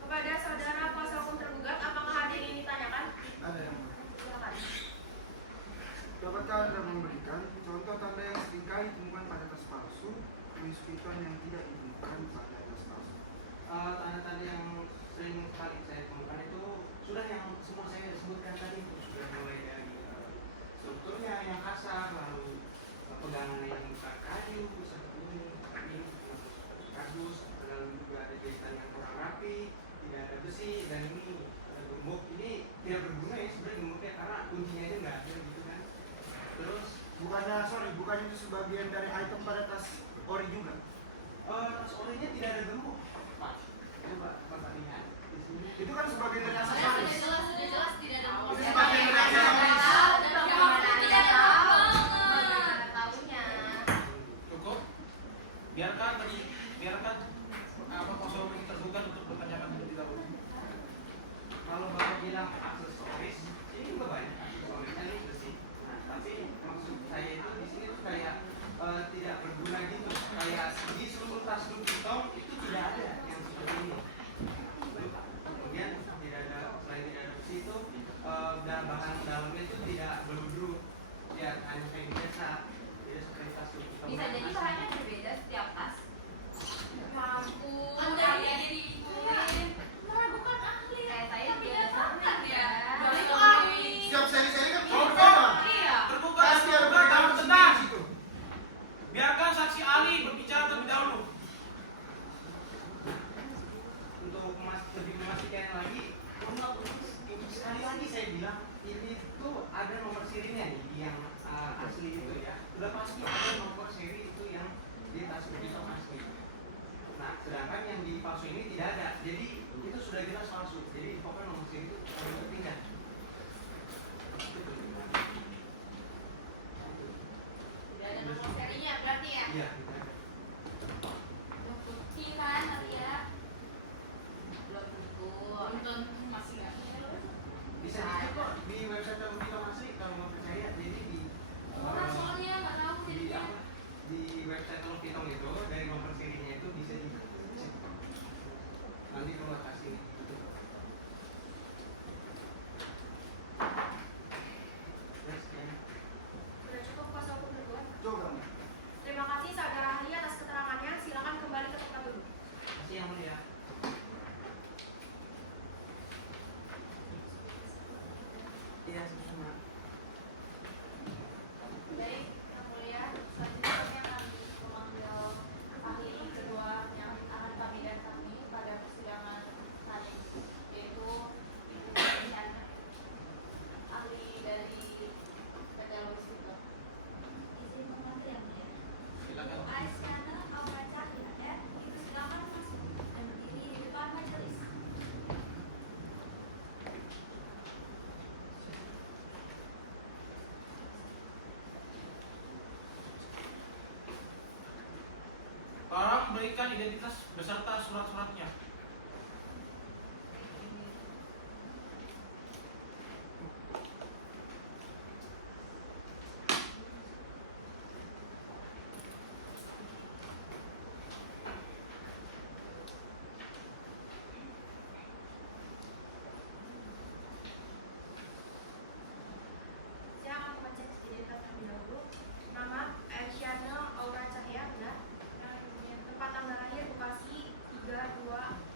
Kepada saudara kuasa hukum tergugat, apakah ada yang ingin ditanyakan? Ada yang Silakan. dapatkah Anda memberikan contoh tanda yang seringkali ditemukan pada tas palsu, Louis Vuitton yang tidak ditemukan pada tas palsu? Tanda-tanda yang sering kali saya temukan itu sudah yang semua saya sebutkan tadi, itu sudah mulai dari strukturnya yang kasar, lalu pegangannya yang bukan kayu seperti ini, kardus, lalu juga ada jahitan yang kurang rapi, tidak ada besi, dan ini ada gembok. Ini tidak berguna ya sebenarnya gemboknya, karena kuncinya aja nggak ada gitu kan. Terus bukannya itu sebagian dari item pada tas ori juga? tas orinya tidak ada gembok, Pak. Coba Bapak lihat di sini. Itu kan sebagian dari Sudah aksesoris. jelas tidak ada nomor Itu seri. sebagian dari aksesoris. Tidak tahu. Bagaimana tahunya? Cukup. Biarkan kuasa hukum tergugat untuk bertanyakan terlebih dahulu. Kalau Bapak bilang aksesoris, ini juga banyak aksesorisnya nih besi. Nah, tapi maksud saya itu di sini tuh kayak tidak berguna gitu. Kayak di seluruh tas Lupitong itu tidak ada yang seperti ini. Kemudian tidak ada, selain tidak ada besi itu dan bahan dalamnya itu tidak beludru. Ya, hanya kayak biasa. Tidak seperti tas Lupitong. Bisa jadi bahannya berbeda setiap tas. Mampu. Anda jadi diikutin. Meragukan ahli. Saya biasa ya. Itu ahli. Setiap seri-seri kan Oh, berbeda. Iya. Tergugat Pasti ada tergugat perbedaan dalam sendiri tenang. di situ. Biarkan saksi ahli berbicara terlebih dahulu. Untuk lebih memastikan lagi, sekali lagi saya bilang ini tuh ada nomor serinya nih yang asli itu ya. Sudah pasti ada nomor seri itu yang di tas Lupitong asli. Nah, sedangkan yang di palsu ini tidak ada. Jadi itu sudah jelas palsu. Jadi pokoknya nomor seri itu harus terpindah. Tidak ada nomor serinya berarti ya. Iya, tidak ada. Bukti kan Alia? Belum tentu. Belum tentu masih nggak. Bisa dicek kok di website Lupitong asli kalau mau percaya. Jadi di Orang soalnya nggak tahu di jadinya. apa? Di website Lupitong itu dari nomor serinya itu bisa dicek. Nanti keluar hasil. Sudah cukup kuasa hukum tergugat. Coba. Iya, sama. Baik, Yang Mulia, selanjutnya kami akan memanggil ahli kedua yang akan kami datangi pada persidangan kali ini, yaitu Ibu Isyana, ahli dari PT Logistik. Izin mengambil yang mulia. Silakan. Ibu Aisyana Aura Cahya, ya. Ibu silakan masuk dan berdiri di depan majelis. Tolong berikan identitas beserta surat-suratnya. Saya akan mengecek identitas terlebih dahulu. Nama Aisyana Aura Cahya, benar. Tempat tanggal lahir Bekasi 32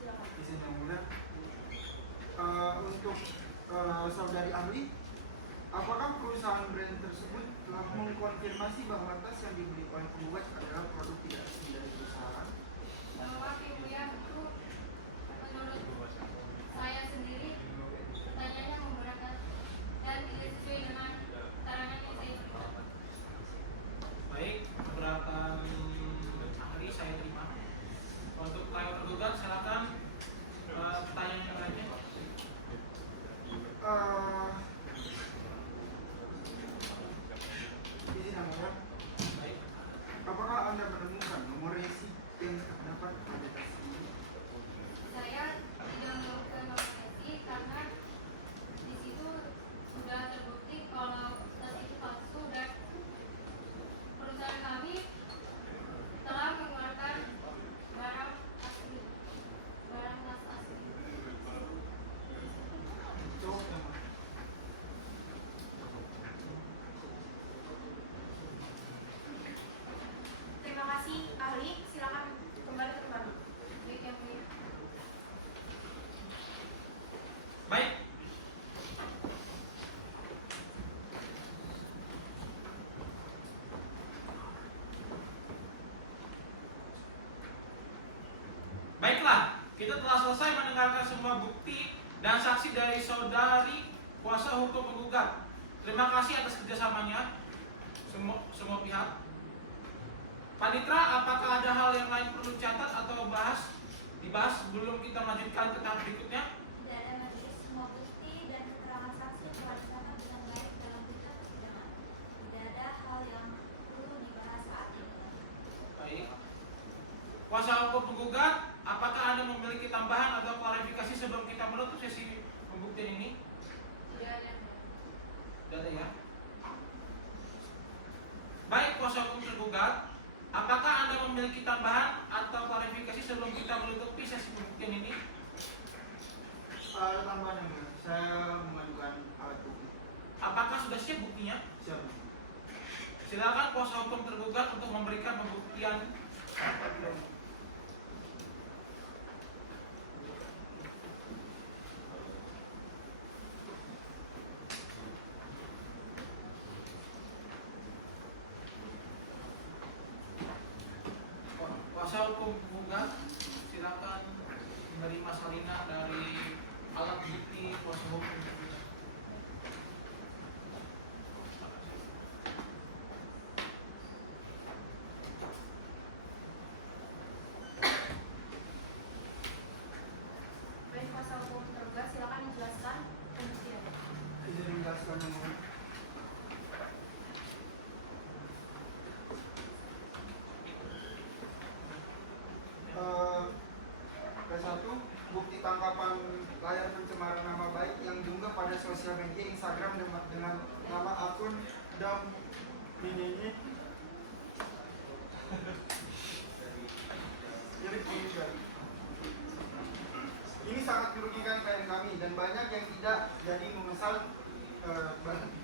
Silakan. Izin yang mulia. Untuk saudari ahli, apakah perusahaan brand tersebut telah mengkonfirmasi bahwa tas yang dibeli oleh penggugat adalah produk tidak resmi dari perusahaan? Bahwa Yang Mulia itu menurut saya sendiri pertanyaannya memberatkan dan tidak sesuai dengan keterangan yang saya terima. Baik, keberatan ahli saya terima. Untuk pihak tergugat silakan pertanyaan yang lainnya. Izin yang mulia. Baik. Apakah Anda menemukan nomor resi yang terdapat pada tas ini? Saya tidak melakukan nominasi karena di situ sudah terbukti kalau tas itu palsu dan perusahaan kami telah mengeluarkan barang asli, barang tas asli. Jawab yang mulia. Terima kasih ahli, silakan kembali ke tempat. Baik Yang Mulia. Baik. Baiklah, kita telah selesai mendengarkan semua bukti dan saksi dari saudari kuasa hukum penggugat. Terima kasih atas kerjasamanya semua pihak. Panitra, apakah ada hal yang lain perlu dicatat atau dibahas sebelum kita melanjutkan ke tahap berikutnya? Tidak ada majelis, semua bukti dan keterangan saksi telah dicatat dengan baik dalam berita persidangan. Tidak ada hal yang perlu dibahas saat ini. Baik. Kuasa hukum penggugat, apakah Anda memiliki tambahan atau klarifikasi sebelum kita menutup sesi pembuktian ini? Tidak ada. Tidak ada ya? Baik, kuasa hukum tergugat, apakah Anda memiliki tambahan atau klarifikasi sebelum kita menutupi sesi pembuktian ini? Ada tambahan yang mulia. Saya mengajukan alat bukti. Apakah sudah siap buktinya? Siap. Silakan kuasa hukum tergugat untuk memberikan pembuktian. Kuasa hukum penggugat, silakan menerima salinan dari alat bukti kuasa hukum tergugat. Baik, kuasa hukum tergugat, silakan menjelaskan pembuktian. Izin menjelaskan yang mulia. Ke-1, bukti tangkapan layar pencemaran nama baik yang diunggah pada sosial media Instagram dengan nama akun Dam ini ini sangat merugikan klien kami dan banyak yang tidak jadi memesan barang.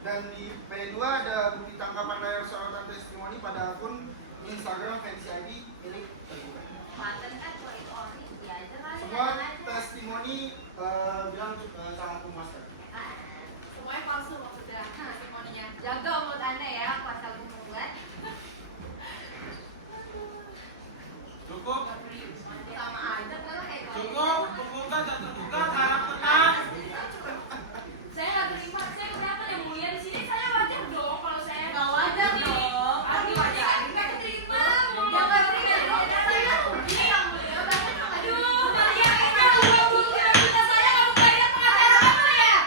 Dan di P2 ada bukti tangkapan layar sorotan testimoni pada akun Instagram Fancy ID milik tergugat. Mantan kan kalau itu orang itu aja kali. Semua testimoni bilang sangat memuaskan. Semuanya palsu maksudnya. Semuanya. Jaga mulut Anda ya, kuasa hukum penggugat. Cukup, Sama aja kalau kayak cukup, penggugat dan tergugat harap tenang. Saya nggak terima, saya kenapa Yang Mulia di sini saya wajar dong kalau saya Nggak wajar dong. Aduh, wajar nggak terima. Ya nggak terima dong. Saya rugi Yang Mulia. Aduh, kalian aja kalau bukti kita saya kamu bayar pengacara apa ya?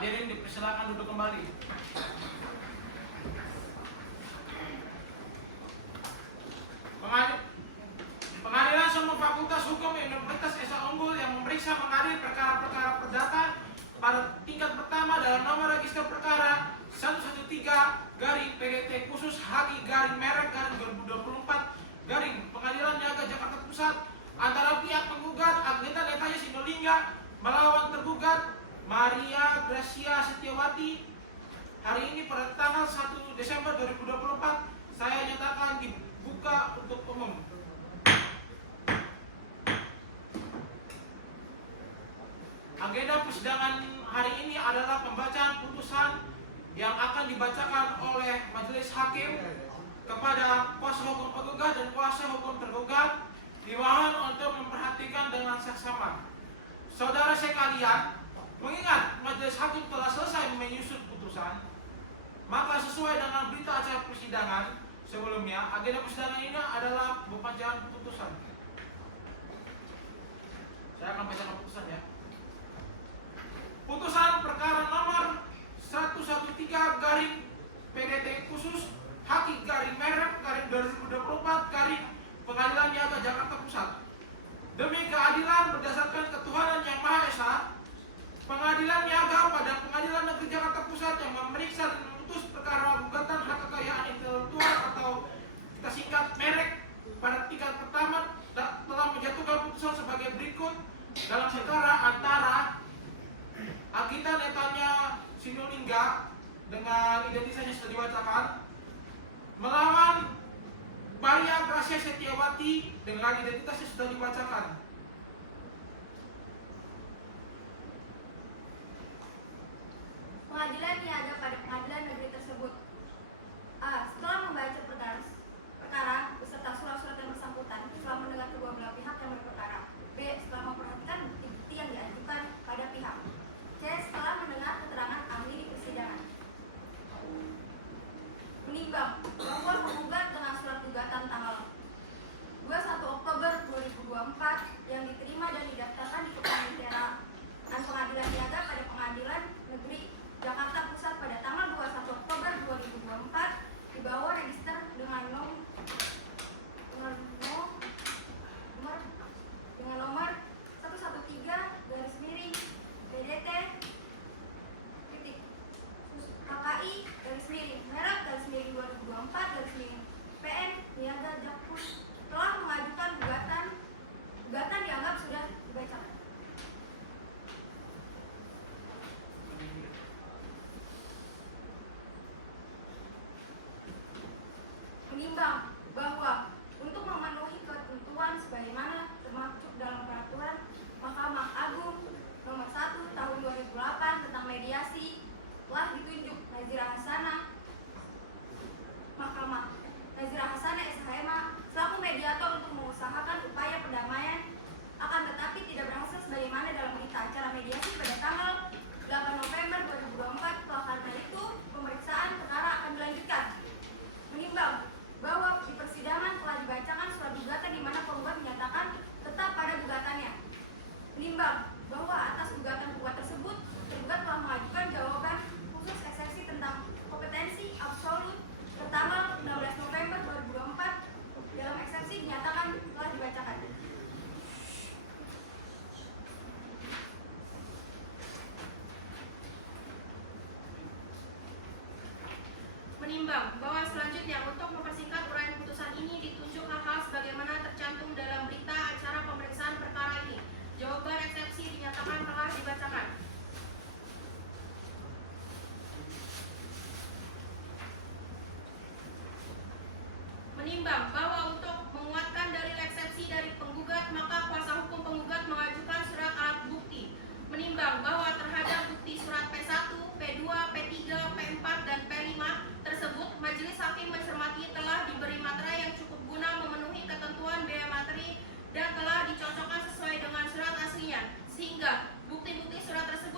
Hadirin dipersilakan duduk kembali. Pengadilan Semua Fakultas Hukum Universitas Esa Unggul yang memeriksa mengadil perkara-perkara perdata pada tingkat pertama dalam nomor register perkara 113 garing PDT khusus Haki garing merek garing 2024 garing Pengadilan Niaga Jakarta Pusat antara pihak penggugat Agenda Netanya Sinolingga melawan tergugat Maria Gracia Setiawati. Hari ini pada tanggal 1 Desember 2024 saya nyatakan dibuka untuk umum. Agenda persidangan hari ini adalah pembacaan putusan yang akan dibacakan oleh majelis hakim kepada kuasa hukum penggugat dan kuasa hukum tergugat. Dimohon untuk memperhatikan dengan seksama. Saudara sekalian, mengingat majelis hakim telah selesai menyusun putusan, maka sesuai dengan berita acara persidangan sebelumnya, agenda persidangan ini adalah pembacaan putusan. Saya akan bacakan putusan ya. Putusan perkara nomor 113 garing PDT khusus Haki garing merek garing 2024 garing Pengadilan Niaga Jakarta Pusat. Demi keadilan berdasarkan ketuhanan yang Maha Esa, Pengadilan Niaga pada Pengadilan Negeri Jakarta Pusat yang memeriksa dan memutus perkara gugatan hak kekayaan intelektual atau kita singkat merek pada tingkat pertama telah menjatuhkan putusan sebagai berikut dalam perkara antara Agita Netanya Sinolingga dengan identitasnya sudah dibacakan melawan Maria Gracia Setiawati dengan identitasnya sudah dibacakan. Pengadilan Niaga pada pengadilan negeri tersebut. A. Setelah membaca perkara beserta surat-surat yang bersangkutan, setelah mendengar kedua belah pihak yang berperkara. B. Setelah memperhatikan bukti yang diajukan pada pihak. C. Setelah mendengar keterangan ahli di persidangan. Menimbang bahwa penggugat dengan surat gugatan tanggal 21 Oktober 2024 yang diterima dan didaftarkan di Kepaniteraan Pengadilan Niaga pada Pengadilan Negeri Jakarta Pusat pada tanggal 21 Oktober 2024 di bawah register dengan nomor 113 garis miring PDT titik KKI garis miring merek garis miring 2024 garis miring PN Niaga Jakpus telah mengajukan gugatan dianggap sudah dibacakan. Menimbang bahwa untuk memenuhi ketentuan sebagaimana termaktub dalam peraturan Mahkamah Agung nomor 1 tahun 2008 tentang mediasi telah ditunjuk Nazira Hasanah SHMA selaku mediator untuk mengusahakan upaya perdamaian, akan tetapi tidak berhasil sebagaimana dalam berita acara mediasi pada tanggal 8 November 2024. Telah karena itu pemeriksaan perkara akan dilanjutkan. Menimbang bahwa di persidangan telah dibacakan surat gugatan di mana penggugat menyatakan tetap pada gugatannya. Menimbang bahwa atas gugatan tersebut tergugat telah mengajukan jawaban khusus eksepsi tentang kompetensi absolut pertanggal 16 November 2024. Dalam eksepsi dinyatakan telah dibacakan. Menimbang bahwa selanjutnya untuk mempersingkat uraian putusan ini ditunjuk hal-hal sebagaimana tercantum dalam berita acara pemeriksaan perkara ini. Jawaban eksepsi dinyatakan telah dibacakan. Menimbang bahwa untuk menguatkan dalil eksepsi dari penggugat, maka kuasa hukum penggugat mengajukan surat alat bukti. Menimbang bahwa terhadap bukti surat P1, P2, P3, P4, dan P5 tersebut, majelis hakim mencermati telah diberi materai yang cukup guna memenuhi ketentuan biaya materi dan telah dicocokkan sesuai dengan surat aslinya, sehingga bukti-bukti surat tersebut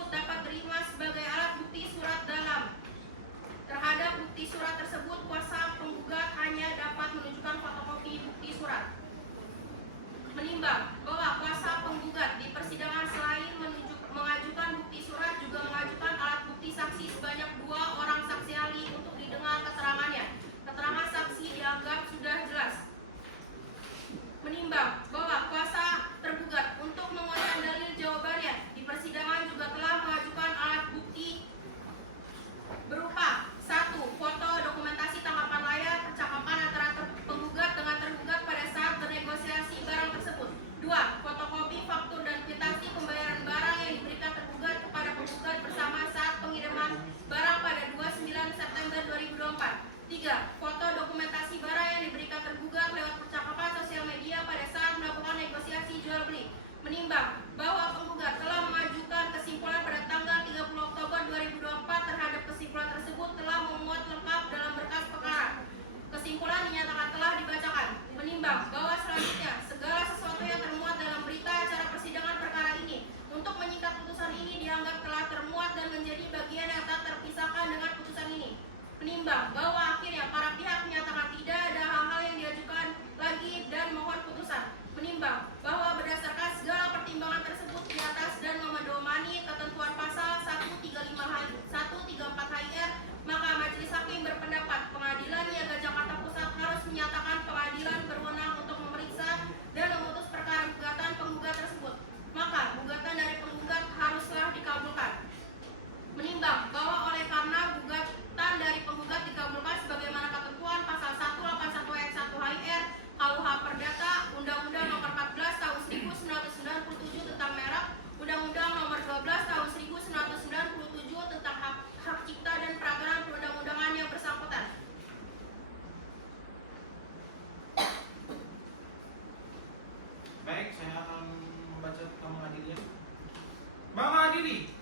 Mengadili.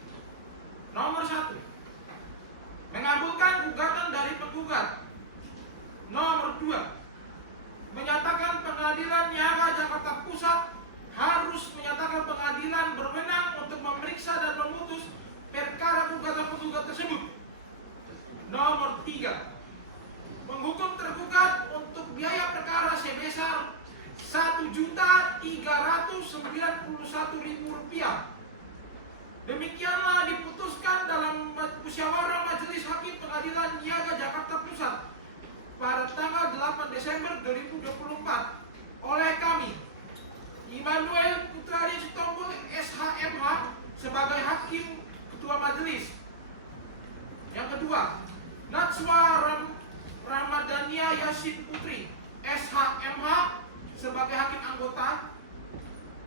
Nomor 1. Mengabulkan gugatan dari penggugat. Nomor 2. Menyatakan Pengadilan Niaga Jakarta Pusat harus menyatakan pengadilan berwenang untuk memeriksa dan memutus perkara gugatan penggugat tersebut. Nomor 3. Menghukum tergugat untuk biaya perkara sebesar Rp1.391.000. Demikianlah diputuskan dalam musyawarah Majelis Hakim Pengadilan Niaga Jakarta Pusat pada tanggal 8 Desember 2024 oleh kami, Immanuel Putradi Sitompul SHMH sebagai Hakim Ketua Majelis. Yang kedua, Natswa Ramadhania Yasin Putri SHMH sebagai Hakim Anggota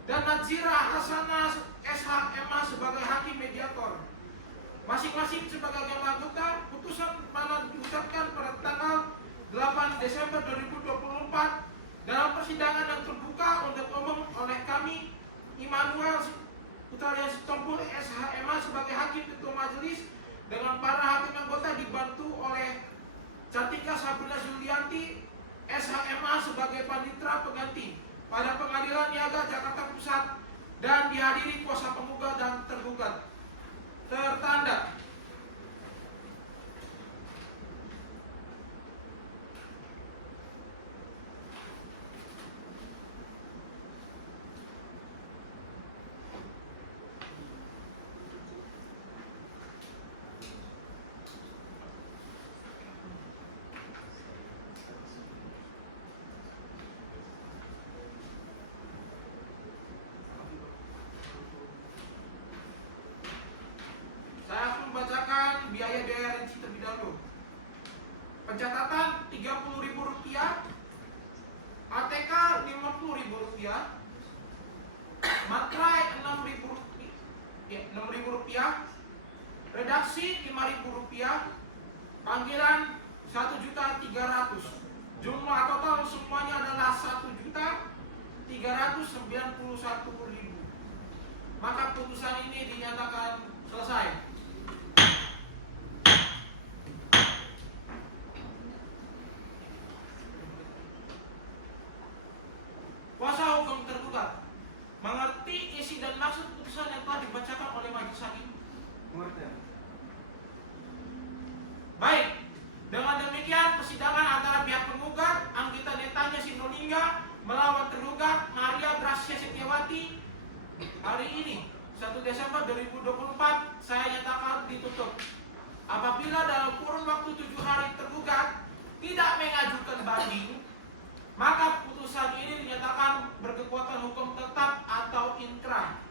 dan Nazira Hasanah SHMH sebagai Hakim Mediator. Masing-masing sebagai hakim anggota, putusan mana diucapkan pada tanggal 8 Desember 2024 dalam persidangan yang terbuka untuk umum oleh kami, Immanuel Putradi Sitompul SHMH sebagai Hakim Ketua Majelis dengan para hakim anggota dibantu oleh Cantika Sabrina Zulianti SHMH sebagai panitera pengganti pada Pengadilan Niaga Jakarta Pusat dan dihadiri kuasa penggugat dan tergugat. Tertanda. Membacakan biaya-biaya rinci terlebih dahulu. Pencatatan Rp30.000, ATK Rp50.000, materai Rp6.000, redaksi Rp5.000, panggilan Rp1.300.000. Jumlah total semuanya adalah Rp1.391.000. Maka putusan ini dinyatakan selesai. Kuasa hukum tergugat mengerti isi dan maksud putusan yang telah dibacakan oleh majelis hakim? Mengerti. Baik. Dengan demikian persidangan antara pihak penggugat Anggita Netanya Sinolingga melawan tergugat Maria Gracia Setiawati hari ini 1 Desember 2024 saya nyatakan ditutup. Apabila dalam kurun waktu 7 hari tergugat tidak mengajukan banding, maka putusan ini dinyatakan berkekuatan hukum tetap atau inkrah.